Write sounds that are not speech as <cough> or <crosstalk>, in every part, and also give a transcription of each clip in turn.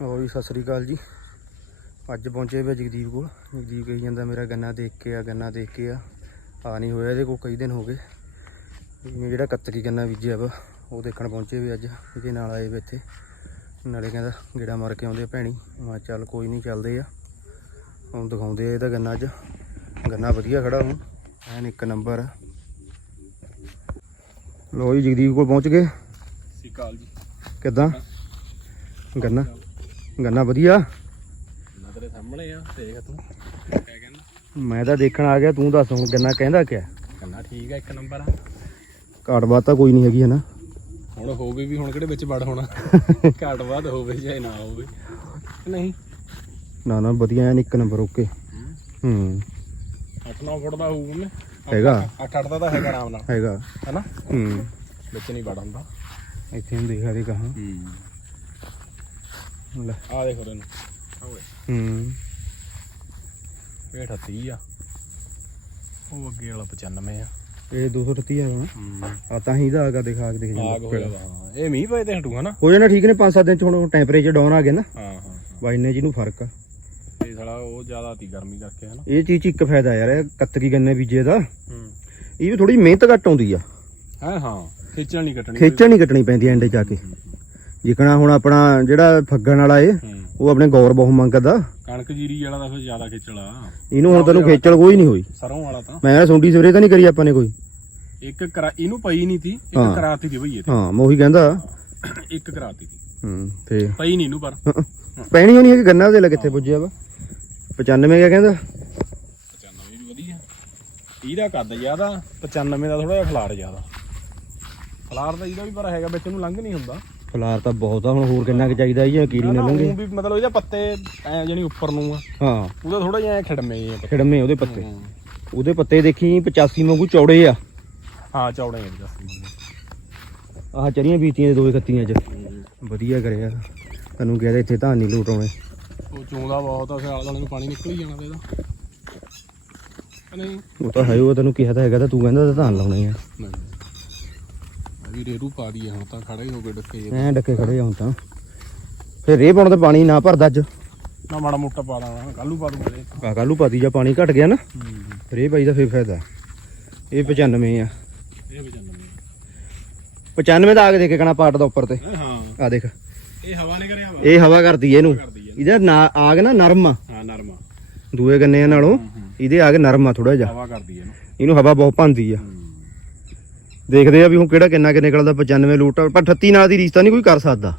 ਹੋਰ ਜੀ ਸਤਿ ਸ੍ਰੀ ਅਕਾਲ ਜੀ। ਅੱਜ ਪਹੁੰਚੇ ਵੇ ਜਗਦੀਪ ਕੋਲ। ਜਗਦੀਪ ਕਹੀ ਜਾਂਦਾ ਮੇਰਾ ਗੰਨਾ ਦੇਖ ਕੇ ਆ ਗੰਨਾ ਦੇਖ ਕੇ ਆ। ਆ ਨਹੀਂ ਹੋਇਆ ਇਹਦੇ ਕੋਲ ਕਈ ਦਿਨ ਹੋ ਗਏ। ਜਿਹੜਾ ਕੱਤਰੀ ਗੰਨਾ ਬੀਜਿਆ ਵਾ ਉਹ ਦੇਖਣ ਪਹੁੰਚੇ ਵੀ ਅੱਜ। ਇਹਦੇ ਨਾਲ ਆਏ ਵੇ ਇੱਥੇ। ਨਾਲੇ ਕਹਿੰਦਾ ਗੇੜਾ ਮਾਰ ਕੇ ਆਉਂਦੇ ਭੈਣੀ। ਮੈਂ ਚੱਲ ਕੋਈ ਨਹੀਂ ਚੱਲਦੇ ਆ। ਹੁਣ ਦਿਖਾਉਂਦੇ ਆ ਇਹਦਾ ਗੰਨਾ ਅੱਜ। ਗੰਨਾ ਵਧੀਆ ਖੜਾ ਹੁਣ। ਐਨ ਇੱਕ ਨੰਬਰ ਆ। ਲੋ ਜੀ ਜਗਦੀਪ ਕੋਲ ਪਹੁੰਚ ਗਏ। ਸਿਕਾਲ ਜੀ। ਕਿੱਦਾਂ? ਗੰਨਾ? ਗੰਨਾ ਵਧੀਆ। ਮੈਂ ਤੇਰੇ ਸਾਹਮਣੇ ਆ ਦੇਖ ਤੂੰ। ਕਿਆ ਕਹਿੰਦਾ ਮੈਂ ਤਾਂ ਦੇਖਣ ਆ ਗਿਆ ਤੂੰ ਦੱਸ ਹੁਣ ਗੰਨਾ ਕਹਿੰਦਾ ਕਿਆ। ਕੰਨਾ ਠੀਕ ਆ ਇੱਕ ਨੰਬਰ ਆ। ਘਾਟ ਬਾਤ ਤਾਂ ਕੋਈ ਨਹੀਂ ਹੈਗੀ ਹੈ ਨਾ ਹੁਣ ਹੋਵੇ ਵੀ ਹੁਣ ਕਿਹੜੇ ਵਿੱਚ ਵੜ ਹੋਣਾ। ਘਾਟ ਬਾਅਦ ਹੋਵੇ ਚਾਹੇ ਨਾ ਹੋਵੇ। ਨਹੀਂ। ਨਾ ਨਾ ਵਧੀਆ ਐਨ ਇੱਕ ਨੰਬਰ ਓਕੇ। ਹੂੰ। 8-9 ਫੁੱਟ ਦਾ ਹੋਊ ਮੈਂ ਹੈਗਾ। 8-8 ਦਾ ਤਾਂ ਹੈਗਾ ਆਰਾਮ ਨਾਲ। ਹੈਗਾ। ਹੈਨਾ? ਹੂੰ। ਵਿੱਚ ਨਹੀਂ ਵੜ ਹੁੰਦਾ ਇੱਥੇ ਨੂੰ ਦੇਖਾ ਦੇ ਕਹਾਂ ਲੈ। ਆ ਦੇਖ ਉਹਨੂੰ ਓਏ। ਹੂੰ। ਇਹ 38 ਆ। ਉਹ ਅੱਗੇ ਵਾਲਾ 95 ਆ। ਇਹ 238 ਆ ਨਾ। ਹੂੰ। ਆ ਤਾਂ ਹੀ ਦਾ ਆਗਾ ਦਿਖਾ ਕੇ ਦੇਖ ਆਗ ਹੋਇਆ ਜਾਂਦਾ ਵਾ, ਹਾਂ ਇਹ ਮੀਂਹ ਪਏ ਤੇ ਹਟੂ ਹਨਾ ਹੋ ਜਾਣਾ ਠੀਕ ਨੇ 5-7 ਦਿਨ ਚ ਹੁਣ ਟੈਂਪਰੇਚਰ ਡਾਊਨ ਆ ਗਿਆ ਨਾ। ਹਾਂ ਹਾਂ ਹਾਂ। ਬਾਈ ਨੇ ਜਿਹਨੂੰ ਫ਼ਰਕ ਆ। ਇਹ ਸਾਲਾ ਉਹ ਜ਼ਿਆਦਾ ਤੀ ਗਰਮੀ ਕਰਕੇ ਹਨਾ। ਇਹ ਚੀਜ਼ 'ਚ ਇੱਕ ਫਾਇਦਾ ਯਾਰ ਇਹ ਕੱਤਰੀ ਗੰਨੇ ਬੀਜੇ ਦਾ। ਹੂੰ। ਇਹ ਵੀ ਥੋੜੀ ਮਿਹਨਤ ਘੱਟ ਆਉਂਦੀ ਆ। ਹਾਂ ਹਾਂ। ਖੇਚਣ ਨਹੀਂ ਕੱਟਣੀ। ਖੇਚਣ ਨਹੀਂ ਕੱਟਣੀ ਪੈਂਦੀ ਐਂਡੇ ਜਾ ਕੇ। ਜਿਕਣਾ ਹੁਣ ਆਪਣਾ ਜਿਹੜਾ ਫੱਗਣ ਵਾਲਾ ਏ ਹੂੰ। ਉਹ ਆਪਣੇ ਗੌਰ ਬਹੁਤ ਮੰਗਦਾ। ਕਣਕ ਜੀਰੀ ਵਾਲਾ ਤਾਂ ਫਿਰ ਜ਼ਿਆਦਾ ਖੇਚਲਾ ਇਹਨੂੰ ਹੁਣ ਤੈਨੂੰ ਖੇਚਲ ਕੋਈ ਨਹੀਂ ਹੋਈ। ਸਰੋਂ ਵਾਲਾ ਤਾਂ। ਮੈਂ ਕਿਹਾ ਸੁੰਡੀ ਸਵੇਰੇ ਤਾਂ ਨਹੀਂ ਕਰੀ ਆਪਾਂ ਨੇ ਕੋਈ। ਇੱਕ ਕਰਾ ਇਹਨੂੰ ਪਈ ਨਹੀਂ ਤੀ ਇੱਕ। ਕਰਾਤੀ ਦੀ ਭਈ ਇਹ ਹਾਂ ਮੈਂ ਉਹੀ ਕਹਿੰਦਾ। ਇੱਕ ਕਰਾਤੀ ਤੀ। ਹੂੰ ਤੇ ਪਈ ਨਹੀਂ ਇਹਨੂੰ ਪਰ। ਪੈਣੀ ਹੋਣੀ ਹੈ ਕਿ ਗੰਨਾ ਉਹਦੇ ਲਾ ਕਿੱਥੇ ਪੁੱਜਿਆ ਵਾ? 95 ਕਿਆ ਕਹਿੰਦਾ? 95 ਵੀ ਵਧੀਆ। ਇਹਦਾ ਕੱਦ ਜ਼ਿਆਦਾ 95 ਦਾ ਥੋੜਾ ਜਿਹਾ ਫਲਾਰ ਜ਼ਿਆਦਾ। ਫਲਾਰ ਦਾ ਇਹਦਾ ਵੀ ਪਰ ਹੈਗਾ ਵਿੱਚ ਨੂੰ ਲੰਘ ਨਹੀਂ ਹੁੰਦਾ। ਫਲਾਰ ਤਾਂ ਬਹੁਤ ਆ ਹੁਣ ਹੋਰ ਕਿੰਨਾ ਕੁ ਚਾਹੀਦਾ ਜੀ ਕੀੜੀ ਨਾ ਊਂ ਵੀ ਮਤਲਬ ਇਹਦੇ ਪੱਤੇ ਐ ਜਣੀ ਉੱਪਰ ਨੂੰ ਆ। ਹਾਂ। ਉਹਦਾ ਥੋੜਾ ਜਿਹਾ ਐਂ ਖਿੜਮੇ ਆ ਖਿੜਮੇ ਉਹਦੇ ਪੱਤੇ। ਹੂੰ। ਉਹਦੇ ਪੱਤੇ ਦੇਖੀ 85 ਵਾਂਗੂ ਚੌੜੇ ਆ। ਹਾਂ ਚੌੜੇ ਆ ਜਸਤੀ ਆਹ ਚਰੀਆਂ ਬੀਤੀਆਂ ਦੇ ਦੋਏ ਖੱਤੀਆਂ 'ਚ ਵਧੀਆ ਕਰਿਆ। ਤੈਨੂੰ ਕਿਹਾ ਤਾਂ ਇੱਥੇ ਧਾਨ ਨਹੀਂ ਲੋਟ ਆਉਣੇ। ਉਹ ਚੋਂਦਾ ਬਹੁਤ ਆ ਸਿਆਲ ਵਾਲੇ ਨੂੰ ਪਾਣੀ ਨਿਕਲ ਹੀ ਜਾਣਾ ਤੇ ਇਹਦਾ ਨਹੀਂ ਉਹ ਤਾਂ ਹੈ ਉਹ ਤੈਨੂੰ ਕਿਹਾ ਤਾਂ ਹੈਗਾ ਤਾਂ ਤੂੰ ਕਹਿੰਦਾ ਤਾਂ ਧਾਨ ਲਾਉਣੇ ਆ। ਨਹੀਂ ਅਭੀ ਰੇਰੂ ਪਾ ਦਈਏ ਹੁਣ ਤਾਂ ਖੜਾ ਹੀ ਹੋ ਕੇ ਡੱਕੇ ਐਂ ਡੱਕੇ ਖੜੇ ਆ ਹੁਣ ਤਾਂ। ਫਿਰ ਰੇ ਪਾਉਣ ਤੇ ਪਾਣੀ ਨਾ ਭਰਦਾ ਅੱਜ। ਨਾ ਮਾੜਾ ਮੋਟਾ ਪਾ ਦਾਂ ਕੱਲੂ ਪਾ ਦੂੰਗਾ ਇਹ ਆ ਕੱਲੂ ਪਾਤੀ ਜਾਂ ਪਾਣੀ ਘਟ ਗਿਆ ਨਾ। ਰੇ ਪਾਈ ਦਾ ਫਿਰ ਫਾਇਦਾ। ਇਹ 95 ਆ। ਇਹ ਵੀ ਜਾਂਦਾ 95 ਦਾ ਆ ਕੇ ਦੇਖ ਕਣਾ ਪਾਟ ਦਾ ਉੱਪਰ ਤੇ। ਹਾਂ। ਆ ਦੇਖ। ਇਹ ਹਵਾ ਨੇ ਕਰਿਆ ਵਾ। ਇਹ ਹਵਾ ਕਰਦੀ ਇਹਨੂੰ। ਇਹਦਾ ਆਗ ਨਾ ਨਰਮ ਆ। ਹਾਂ ਨਰਮਾ ਦੂਏ ਗੰਨਿਆਂ ਨਾਲੋਂ। ਇਹਦੇ ਆਗ ਨਰਮ ਆ ਥੋੜਾ ਜਿਹਾ। ਹਵਾ ਕਰਦੀ ਇਹਨੂੰ। ਇਹਨੂੰ ਹਵਾ ਬਹੁਤ ਭਾਂਦੀ ਆ। ਦੇਖਦੇ ਆ ਵੀ ਹੁਣ ਕਿਹੜਾ ਕਿੰਨਾ ਕਿ ਨਿਕਲਦਾ 95 ਲੂਟ ਪਰ 38 ਨਾਲ ਦੀ ਰੀਸ ਤਾਂ ਨਹੀਂ ਕੋਈ ਕਰ ਸਕਦਾ।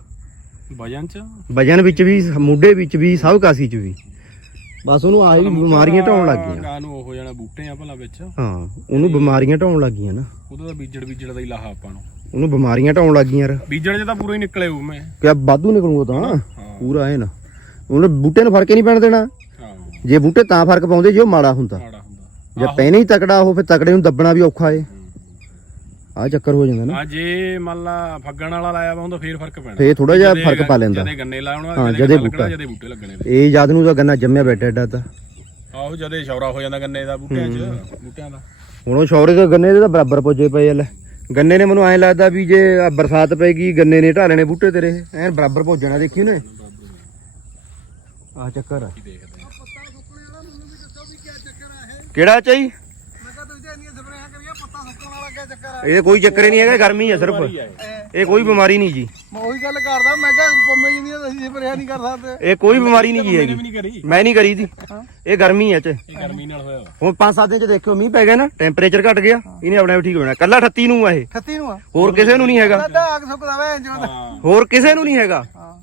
ਵਜਨ ਚ? ਵਜਨ ਵਿੱਚ ਵੀ ਮੁੱਢੇ ਵਿੱਚ ਵੀ ਸਭ ਕਾਸੀ ਚ ਵੀ। ਬਸ ਉਹਨੂੰ ਆਹੀ ਬਿਮਾਰੀਆਂ ਢਾਉਣ ਲੱਗ ਗਈਆਂ। ਗਾਂ ਨੂੰ ਉਹ ਹੋ ਜਾਣਾ ਬੂਟੇ ਆ ਭਲਾ ਵਿੱਚ? ਹਾਂ ਉਹਨੂੰ ਬਿਮਾਰੀਆਂ ਢਾਉਣ ਲੱਗ ਗਈਆਂ ਨਾ। ਉਹਦਾ ਤਾਂ ਬੀਜੜ ਬੀਜੜ ਦਾ ਹੀ ਲਾਹਾ ਆਪਾਂ ਨੂੰ। ਉਹਨੂੰ ਬਿਮਾਰੀਆਂ ਢਾਉਣ ਲੱਗ ਗਈਆਂ ਯਾਰ। ਬੀਜੜ ਚ ਤਾਂ ਪੂਰਾ ਹੀ ਨਿਕਲੇ ਉਹ ਮੈਂ। ਕਿਆ ਵਾਧੂ ਨਿਕਲੂਗਾ ਤਾਂ? ਪੂਰਾ ਐ ਨਾ। ਉਹਨੇ ਬੂਟੇ ਨੂੰ ਫ਼ਰਕ ਹੀ ਨਹੀਂ ਪੈਣ ਦੇਣਾ। ਜੇ ਬੂਟੇ ਤਾਂ ਫ਼ਰਕ ਪਾਉਂਦੇ ਜੇ ਉਹ ਮਾੜਾ ਹੁੰਦਾ। ਜੇ ਪੈਣੇ ਹੀ ਤਕੜਾ ਉਹ ਫਿਰ ਤਕੜੇ ਨੂੰ ਦੱਬਣਾ ਵੀ ਔਖਾ ਏ। ਆ ਚੱਕਰ ਹੋ ਜਾਂਦਾ ਨਾ। ਆ ਜੇ ਮੰਨ ਲਾ ਫੱਗਣ ਵਾਲਾ ਲਾਇਆ ਵਾ ਹੁੰਦਾ ਫੇਰ ਫ਼ਰਕ ਪੈਣਾ। ਫੇਰ ਥੋੜਾ ਜਿਹਾ ਫ਼ਰਕ ਪਾ ਲੈਂਦਾ। ਜਦੇ ਗੰਨੇ ਲਾਉਣਾ ਹਾਂ, ਜਦੇ ਬੂਟਾ। ਜਦੇ ਬੂਟੇ ਲੱਗਣੇ ਇਹ ਜਦ ਨੂੰ ਤਾਂ ਗੰਨਾ ਜੰਮਿਆ ਬੈਠਾ ਏਡਾ ਤਾਂ ਆਹੋ ਜਦੇ ਸ਼ੌਰਾ ਹੋ ਜਾਂਦਾ ਗੰਨੇ ਦਾ ਬੂਟਿਆਂ 'ਚ ਬੂਟਿਆਂ ਦਾ। ਹੁਣ ਉਹ ਸ਼ੌਰੇ ਦੇ ਗੰਨੇ ਦੇ ਤਾਂ ਬਰਾਬਰ ਪੁੱਜੇ ਪਏ ਲੈ। ਗੰਨੇ ਨੇ ਮੈਨੂੰ ਐਂ ਲੱਗਦਾ ਵੀ ਜੇ ਬਰਸਾਤ ਪੈਗੀ ਗੰਨੇ ਨੇ ਢਾਲਣੇ ਬੂਟੇ ਤੇਰੇ। ਐਨ ਬਰਾਬਰ ਭੋਜਣਾ ਦੇਖੀ ਉਹਨੇ? ਆ। ਚੱਕਰ ਆ। ਕਿਹੜਾ ਚਾਈ? ਇਹ ਕੋਈ ਚੱਕਰ ਹੀ ਨਹੀਂ ਹੈਗਾ ਗਰਮੀ ਆ ਸਿਰਫ। ਇਹ। ਕੋਈ ਬਿਮਾਰੀ ਨਹੀਂ ਜੀ। ਮੈਂ ਉਹੀ ਗੱਲ ਕਰਦਾ ਮੈਂ ਕਿਹਾ ਪੰਮੇ ਜੀ ਨਹੀਂ ਅਸੀਂ ਸਪਰੇਆ ਨਹੀਂ ਕਰ ਸਕਦੇ। ਇਹ ਕੋਈ ਬਿਮਾਰੀ ਨਹੀਂ ਜੀ ਹੈਗੀ। ਮੈਂ ਨਹੀਂ ਕਰੀ ਦੀ ਇਹ ਗਰਮੀ ਆ ਚ। ਇਹ ਗਰਮੀ ਨਾਲ ਹੋਇਆ। ਹੁਣ 5-7 ਦਿਨ ਚ ਦੇਖਿਓ ਮੀਂਹ ਪੈ ਗਿਆ ਨਾ ਟੈਂਪਰੇਚਰ ਘਟ ਗਿਆ ਇਹਨੇ ਆਪਣੇ ਆਪ ਠੀਕ ਹੋ ਜਾਣਾ ਕੱਲਾ 38 ਨੂੰ ਆ ਇਹ। 38 ਨੂੰ ਆ? ਹੋਰ ਕਿਸੇ ਨੂੰ ਨਹੀਂ ਹੈਗਾ। ਹਾਂ। ਹੋਰ ਕਿਸੇ ਨੂੰ ਨਹੀਂ ਹੈਗਾ। ਹਾਂ।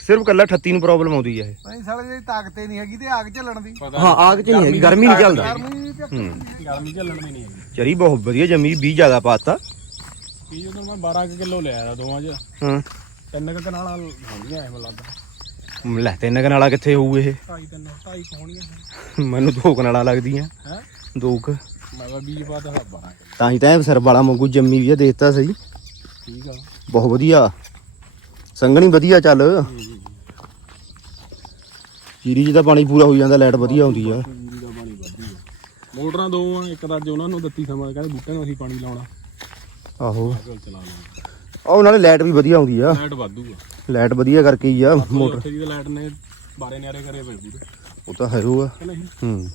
ਸਿਰਫ ਕੱਲਾ 38 ਨੂੰ ਪ੍ਰੋਬਲਮ ਆਉਂਦੀ ਹੈ ਇਹ। ਨਹੀਂ ਸਾਲੇ ਦੀ ਤਾਕਤ ਹੀ ਨਹੀਂ ਹੈਗੀ ਤੇ ਆਗ ਝੱਲਣ ਦੀ। ਹਾਂ ਆਗ ਚ ਨਹੀਂ ਹੈਗੀ ਗਰਮੀ ਨਹੀਂ ਚੱਲਦਾ। ਗਰਮੀ ਤੇ ਹੂੰ। ਗਰਮੀ ਝੱਲਣ ਦੀ ਨਹੀਂ ਹੈਗੀ। ਚਰੀ ਬਹੁਤ ਵਧੀਆ ਜੰਮੀ 20 ਜ਼ਿਆਦਾ ਪਾਤਾ। ਕੀ ਉਦੋਂ ਮੈਂ 12 ਕਿਲੋ ਲਿਆ ਦਾ ਦੋਵਾਂ 'ਚ। ਹਾਂ। ਤਿੰਨ ਕੁ ਕਨਾਲਾਂ ਹੋਣਗੀਆਂ ਐ ਮੈਨੂੰ ਲੱਗਦਾ ਲੈ ਤਿੰਨ ਕਨਾਲਾ ਕਿੱਥੇ ਹੋਊ ਇਹ? ਢਾਈ ਤਿੰਨ ਢਾਈ ਕੁ ਹੋਣਗੀਆਂ ਮੈਨੂੰ ਦੋ ਕਨਾਲਾ ਲੱਗਦੀਆਂ। ਹੈ? ਦੋ ਕੁ। ਮੈਂ ਕਿਹਾ ਬੀਜ ਪਾ ਤਾ 12 ਕਿਲੋ ਤਾਂ ਹੀ ਤਾਂ ਇਹ ਸਿਰ ਵਾਲਾ ਵਾਂਗੂ ਜੰਮੀ ਵੀ ਆ ਦੇਖਤਾ ਸਹੀ। ਠੀਕ ਆ। ਬਹੁਤ ਵਧੀਆ। ਸੰਘਣੀ ਵਧੀਆ ਚੱਲ। ਜੀਰੀ ਜੀ ਦਾ ਪਾਣੀ ਪੂਰਾ ਹੋ ਜਾਂਦਾ ਲਾਈਟ ਵਧੀਆ ਆਉਂਦੀ ਆ। ਜੀਰੀ ਦਾ ਪਾਣੀ ਵੱਧੀ ਆ ਮੋਟਰਾਂ ਦੋ ਆ ਇੱਕ ਤਾਂ ਅੱਜ ਉਹਨਾਂ ਨੂੰ ਦਿੱਤੀ ਸਮਾਂ ਕਹਿੰਦੇ ਬੂਟਿਆਂ ਨੂੰ ਅਸੀਂ ਪਾਣੀ ਲਾਉਣਾ। ਆਹੋ। ਚੱਲ ਚਲਾ ਲਾਂਗੇ। ਉਹ ਨਾਲੇ ਲਾਈਟ ਵੀ ਵਧੀਆ ਆਉਂਦੀ ਆ। ਲਾਈਟ ਵਾਧੂ ਆ। ਲਾਈਟ ਵਧੀਆ ਕਰਕੇ ਹੀ ਆ ਮੋਟਰ। ਉੱਥੇ ਦੀ ਲਾਈਟ ਨੇ ਬਾਰੇ ਨਿਆਰੇ ਕਰੇ ਪਏ ਪੂਰੇ ਉਹ ਤਾਂ ਹੈਰੋ ਆ। ਕਿ ਨਹੀਂ? ਹੂੰ।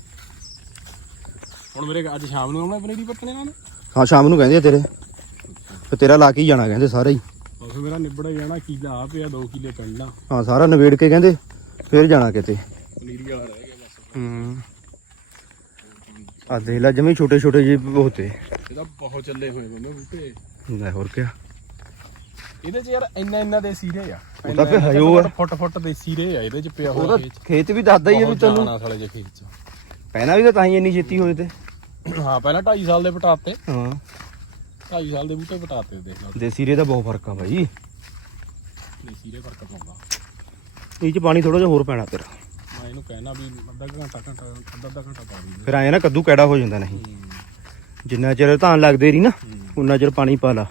ਹੁਣ ਮੇਰੇ ਅੱਜ ਸ਼ਾਮ ਨੂੰ ਆਉਣਾ ਪਨੀਰੀ ਪੱਟਣੇ ਨਾਲ ਹਾਂ ਸ਼ਾਮ ਨੂੰ ਕਹਿੰਦੇ ਆ ਤੇਰੇ। ਤੇ ਤੇਰਾ ਲਾ ਕੇ ਹੀ ਜਾਣਾ ਕਹਿੰਦੇ ਸਾਰਾ ਹੀ। ਬਸ ਮੇਰਾ ਨਿਬੜ ਜਾਣਾ ਕੀਲਾ ਆ ਪਿਆ 2 ਕਿਲੇ ਪਿੰਡਾ ਹਾਂ ਸਾਰਾ ਨਵੇੜ ਕੇ ਕਹਿੰਦੇ ਫੇਰ ਜਾਣਾ ਕਿਤੇ। ਪਨੀਰੀ ਵਾਲਾ ਰਹਿ ਗਿਆ ਬਸ। ਹੂੰ। ਆ ਦੇਖ ਲੈ ਜਮੇ ਛੋਟੇ ਛੋਟੇ ਜਿਹੇ ਹੋਤੇ ਇਹਦਾ ਬਹੁਤ ਚੱਲੇ ਹੋਏ ਬੰਦੇ ਬੂਟੇ। ਲੈ ਹੋਰ ਕਿਆ? ਇਹਦੇ ਚ ਯਾਰ ਇੰਨਾ ਇੰਨਾ ਦੇਸੀ ਰੇ ਆ। ਉਹ ਤਾਂ ਫਿਰ ਹੈ ਓ ਆ। ਫੁੱਟ ਫੁੱਟ ਦੇਸੀ ਰੇ ਆ ਇਹਦੇ ਚ ਪਿਆ ਉਹਦਾ ਹੋਇਆ ਖੇਤ ਵੀ ਦੱਸਦਾ ਹੀ ਆ ਵੀ ਬਹੁਤ ਤੈਨੂੰ ਜਾਣਾ ਸਾਲੇ ਜੇ ਖੇਤ ਚ। ਪਹਿਲਾਂ ਵੀ ਤਾਂ ਤਾਂ ਹੀ ਇੰਨੀ ਛੇਤੀ ਹੋਏ ਤੇ। ਹਾਂ ਪਹਿਲਾਂ 2.5 ਸਾਲ ਦੇ ਪਟਾਤੇ। ਹਾਂ। 2.5 ਸਾਲ ਦੇ ਬੂਟੇ ਪਟਾਤੇ ਦੇਖ ਲਾ। ਦੇਸੀ ਰੇ ਦਾ ਬਹੁਤ ਫ਼ਰਕ ਆ ਭਾਈ ਦੇਸੀ ਰੇ ਫ਼ਰਕ ਪਾਉਂਦਾ। ਇਹ ਚ ਪਾਣੀ ਥੋੜਾ ਜਿਹਾ ਹੋਰ ਪੈਣਾ ਤੇਰਾ ਮੈਂ ਇਹਨੂੰ ਕਹਿਣਾ ਵੀ ਅੱਧਾ ਕੁ ਘੰਟਾ ਘੰਟਾ ਅੱਧਾ ਅੱਧਾ ਘੰਟਾ ਪਾ ਦੀ ਫਿਰ ਆਏ ਨਾ ਕੱਦੂ ਕਿਹੜਾ ਹੋ ਜਾਂਦਾ ਨਹੀਂ। ਜਿੰਨਾ ਚਿਰ ਧਾਨ ਲੱਗਦੇ ਰਹੀ ਨਾ ਉਨਾ ਚਿਰ ਪਾਣੀ ਪਾ ਲਾ।